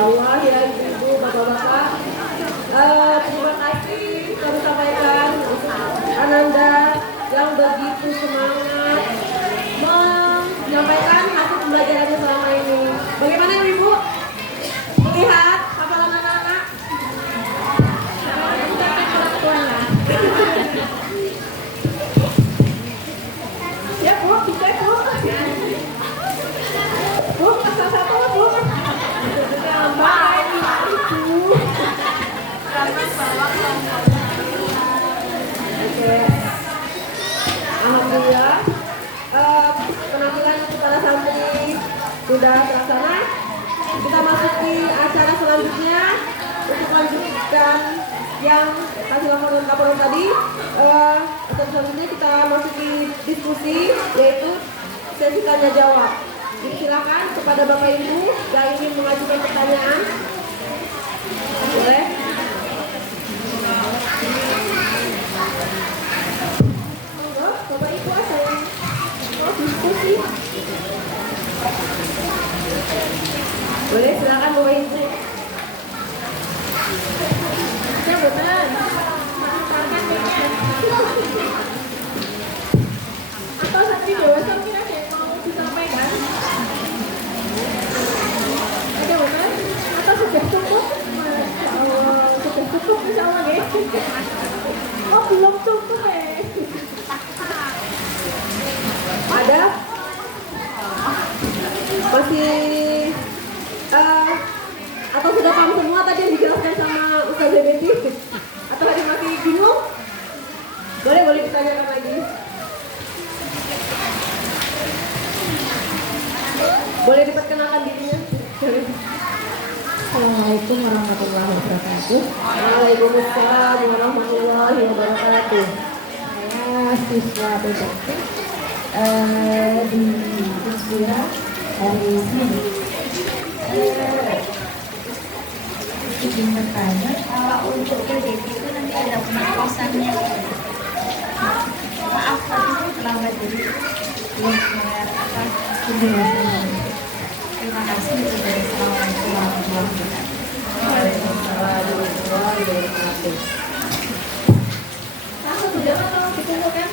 Allah ya ibu, bapak-bapak. Terima kasih kami sampaikan untuk Ananda yang begitu semangat menyampaikan hasil pembelajarannya selama ini. Bagaimana ibu? Melihat hafalan anak-anak? Ya bu, bisa bu. Bu, asal satu bu. Oke. Alhamdulillah. Penampilan para santri sudah terlaksana. Kita masuki acara selanjutnya untuk lanjutkan yang hasil laporan tadi. Acara selanjutnya kita masuki diskusi, yaitu sesi tanya jawab. Silakan kepada Bapak Ibu yang ingin mengajukan pertanyaan. Boleh? Bapak Ibu ada yang mau diskusi? Boleh, silakan Bapak Ibu. Ya benar. Atau santri dewasa mungkin ada yang mau disampaikan? Ada benar? Atau sudah cukup? Sudah cukup insya Allah ya? Oh belum cukup ya? Ada? Masih atau sudah paham semua tadi yang dijelaskan sama Ustaz Zebedi? Atau ada masih bingung? Boleh ditanyakan lagi. Boleh diperkenalkan dirinya? Assalamualaikum warahmatullahi wabarakatuh. Waalaikumsalam warahmatullahi wabarakatuh. Saya siswa PJT di Pusira hari ini. Izin bertanya, kalau untuk PJT itu nanti ada penampasannya. Maaf tadi terlambat jadi belum bayar apa penjelasannya. Terima kasih. Assalamualaikum warahmatullahi wabarakatuh. Waalaikumsalam warahmatullahi wabarakatuh. Langsung sudah atau dikumpulkan?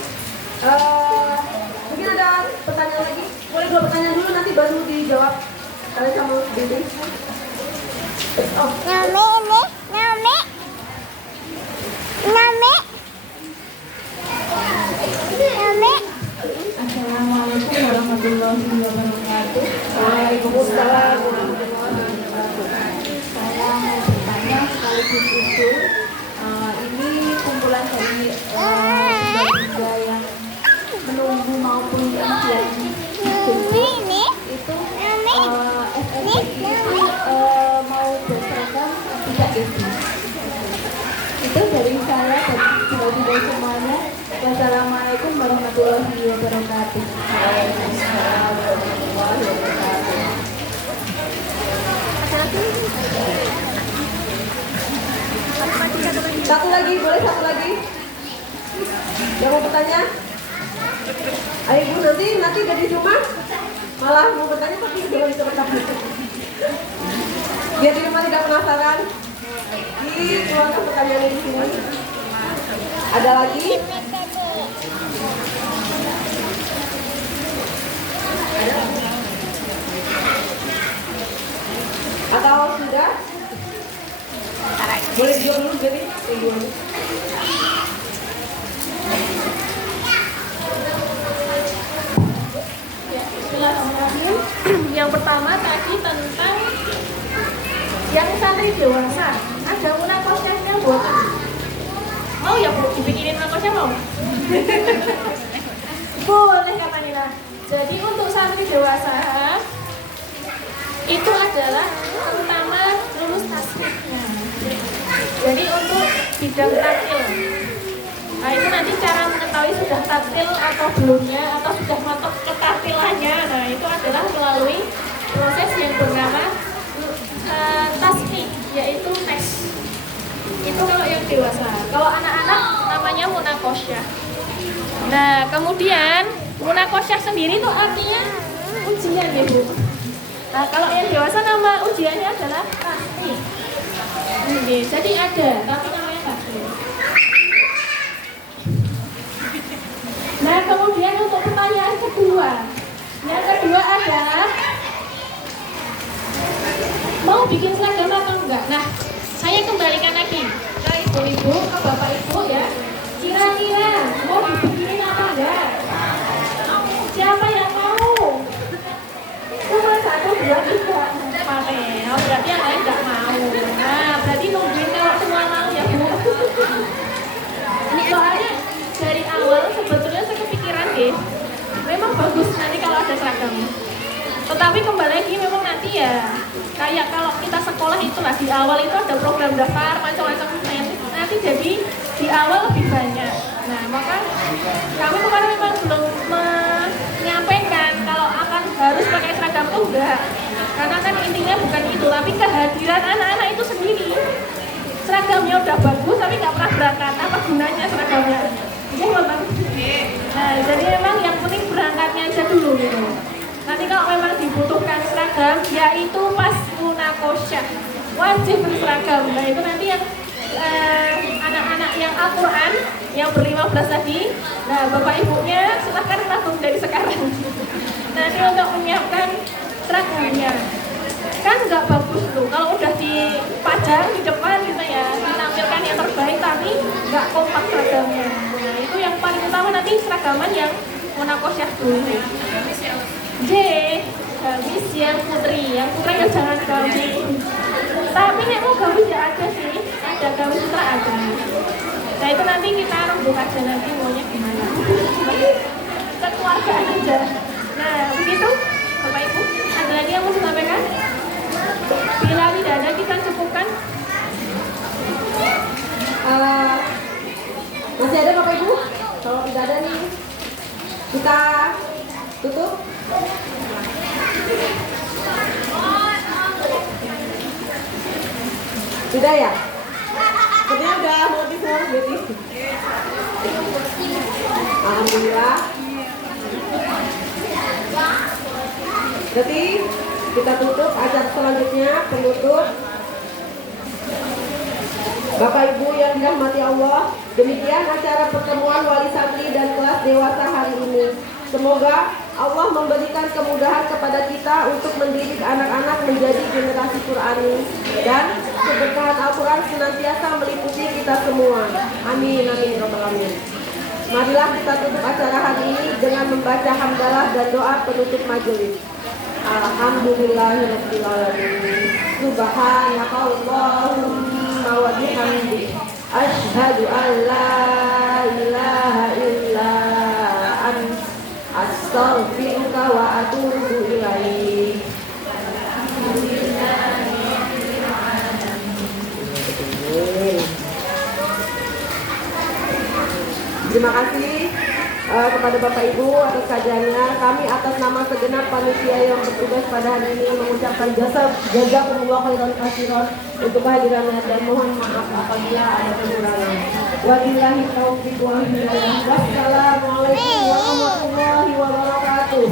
Mungkin ada pertanyaan lagi? Boleh 2 pertanyaan dulu, nanti baru dijawab. Kalian sama Bibi. Oh. Assalamualaikum warahmatullahi wabarakatuh. Waalaikumsalam warahmatullahi wabarakatuh. Saya mau bertanya sekaligus itu ini kumpulan dari warga yang menunggu maupun yang itu SSBI mau berseragam tidak itu. Itu dari saya dari semuanya. Wassalamualaikum warahmatullahi wabarakatuh. Waalaikumsalam warahmatullahi wabarakatuh. Satu lagi, boleh satu lagi? Yang mau bertanya? Ayo Bu, nanti dari rumah malah mau bertanya tapi belum bisa bertanya. Biar di rumah tidak penasaran. Keluarkan pertanyaannya di sini. Ada lagi? Ada? Atau sudah? Boleh dijawab dulu jadi? Bismillahirrahmanirrahim. Yang pertama tadi tentang yang santri dewasa. Ada munakosnya buat mau ya Bu dibikinin munakosnya mau? Boleh kata Nina. Jadi untuk santri dewasa itu adalah terutama lulus tasrifnya. Jadi untuk bidang taktil. Nah itu nanti cara mengetahui sudah taktil atau belumnya atau sudah mantap ketaktilannya. Nah itu adalah melalui proses yang bernama tasrif, yaitu tes. Itu kalau yang dewasa. Kalau anak-anak namanya munakosyah. Nah, kemudian munakosyah sendiri itu artinya ujian ya Bu. Nah, kalau yang dewasa nama ujiannya adalah tasbih. Jadi ada, tapi namanya tasbih. Nah, kemudian untuk pertanyaan kedua. Yang kedua adalah mau bikin seragam atau enggak? Nah, saya kembalikan lagi ke ibu-ibu, ke bapak ibu ya. Kira-kira mau dibikinin apa enggak? Siapa yang mau? Cuma 1, 2, 3, 4. Oh, berarti yang lain enggak mau. Nah, berarti nungguin kalau semua mau ya Bu. Soalnya dari awal sebetulnya saya kepikiran deh, memang bagus nanti kalau ada seragamnya. Tetapi kembali lagi memang nanti ya kayak kalau kita sekolah itulah di awal itu ada program daftar macam-macam nanti jadi di awal lebih banyak. Nah maka kami kemarin memang belum menyampaikan kalau akan harus pakai seragam itu enggak, karena kan intinya bukan itu, tapi kehadiran anak-anak itu sendiri. Seragamnya udah bagus tapi nggak pernah berangkat, apa gunanya seragamnya? Nah jadi memang yang penting berangkatnya aja dulu gitu. Nanti kalau memang dibutuhkan seragam, yaitu pas munakosyah wajib berseragam. Nah itu nanti yang anak-anak yang Al-Quran yang ber-15 tadi, nah bapak ibunya silahkan langsung dari sekarang. Nanti untuk menyiapkan seragamnya. Kan nggak bagus tuh kalau udah dipajang di depan gitu ya, ditampilkan yang terbaik tapi nggak kompak seragamnya. Nah itu yang paling utama nanti seragaman yang munakosyah dulu. J, gamis yang putri ya jangan gamis. Tapi nek mau gamis ya ada sih, ada gamis putra ada. Nah itu nanti kita rembuk aja nanti maunya gimana. Kekeluargaan aja. Nah begitu Bapak Ibu, ada lagi yang mau disampaikan? Bila tidak ada kita cukupkan. Masih ada Bapak Ibu? Kalau tidak ada nih, kita tutup. Sudah ya? Sebenarnya udah mau semua berarti. Alhamdulillah. Berarti kita tutup acara selanjutnya, penutup. Bapak Ibu yang dirahmati Allah, demikian acara pertemuan wali santri dan kelas dewasa hari ini. Semoga Allah memberikan kemudahan kepada kita untuk mendidik anak-anak menjadi generasi Qurani, dan keberkahan Al-Quran senantiasa meliputi kita semua. Amin, amin, robbal alamin. Marilah kita tutup acara hari ini dengan membaca hamdalah dan doa penutup majelis. Alhamdulillahirabbil alamin. Subhanakallahumma wa bihamdik, asyhadu an la ilaha illa anta, astaghfiruka wa atubu ilaik. Terima kasih kepada Bapak Ibu atas kajiannya. Kami atas nama segenap panitia yang bertugas pada hari ini mengucapkan jazakumullah khairan katsiran untuk kehadirannya dan mohon maaf apabila ada kekurangan. Wabillahi taufiq wal hidayah. Wassalamualaikum warahmatullahi wabarakatuh.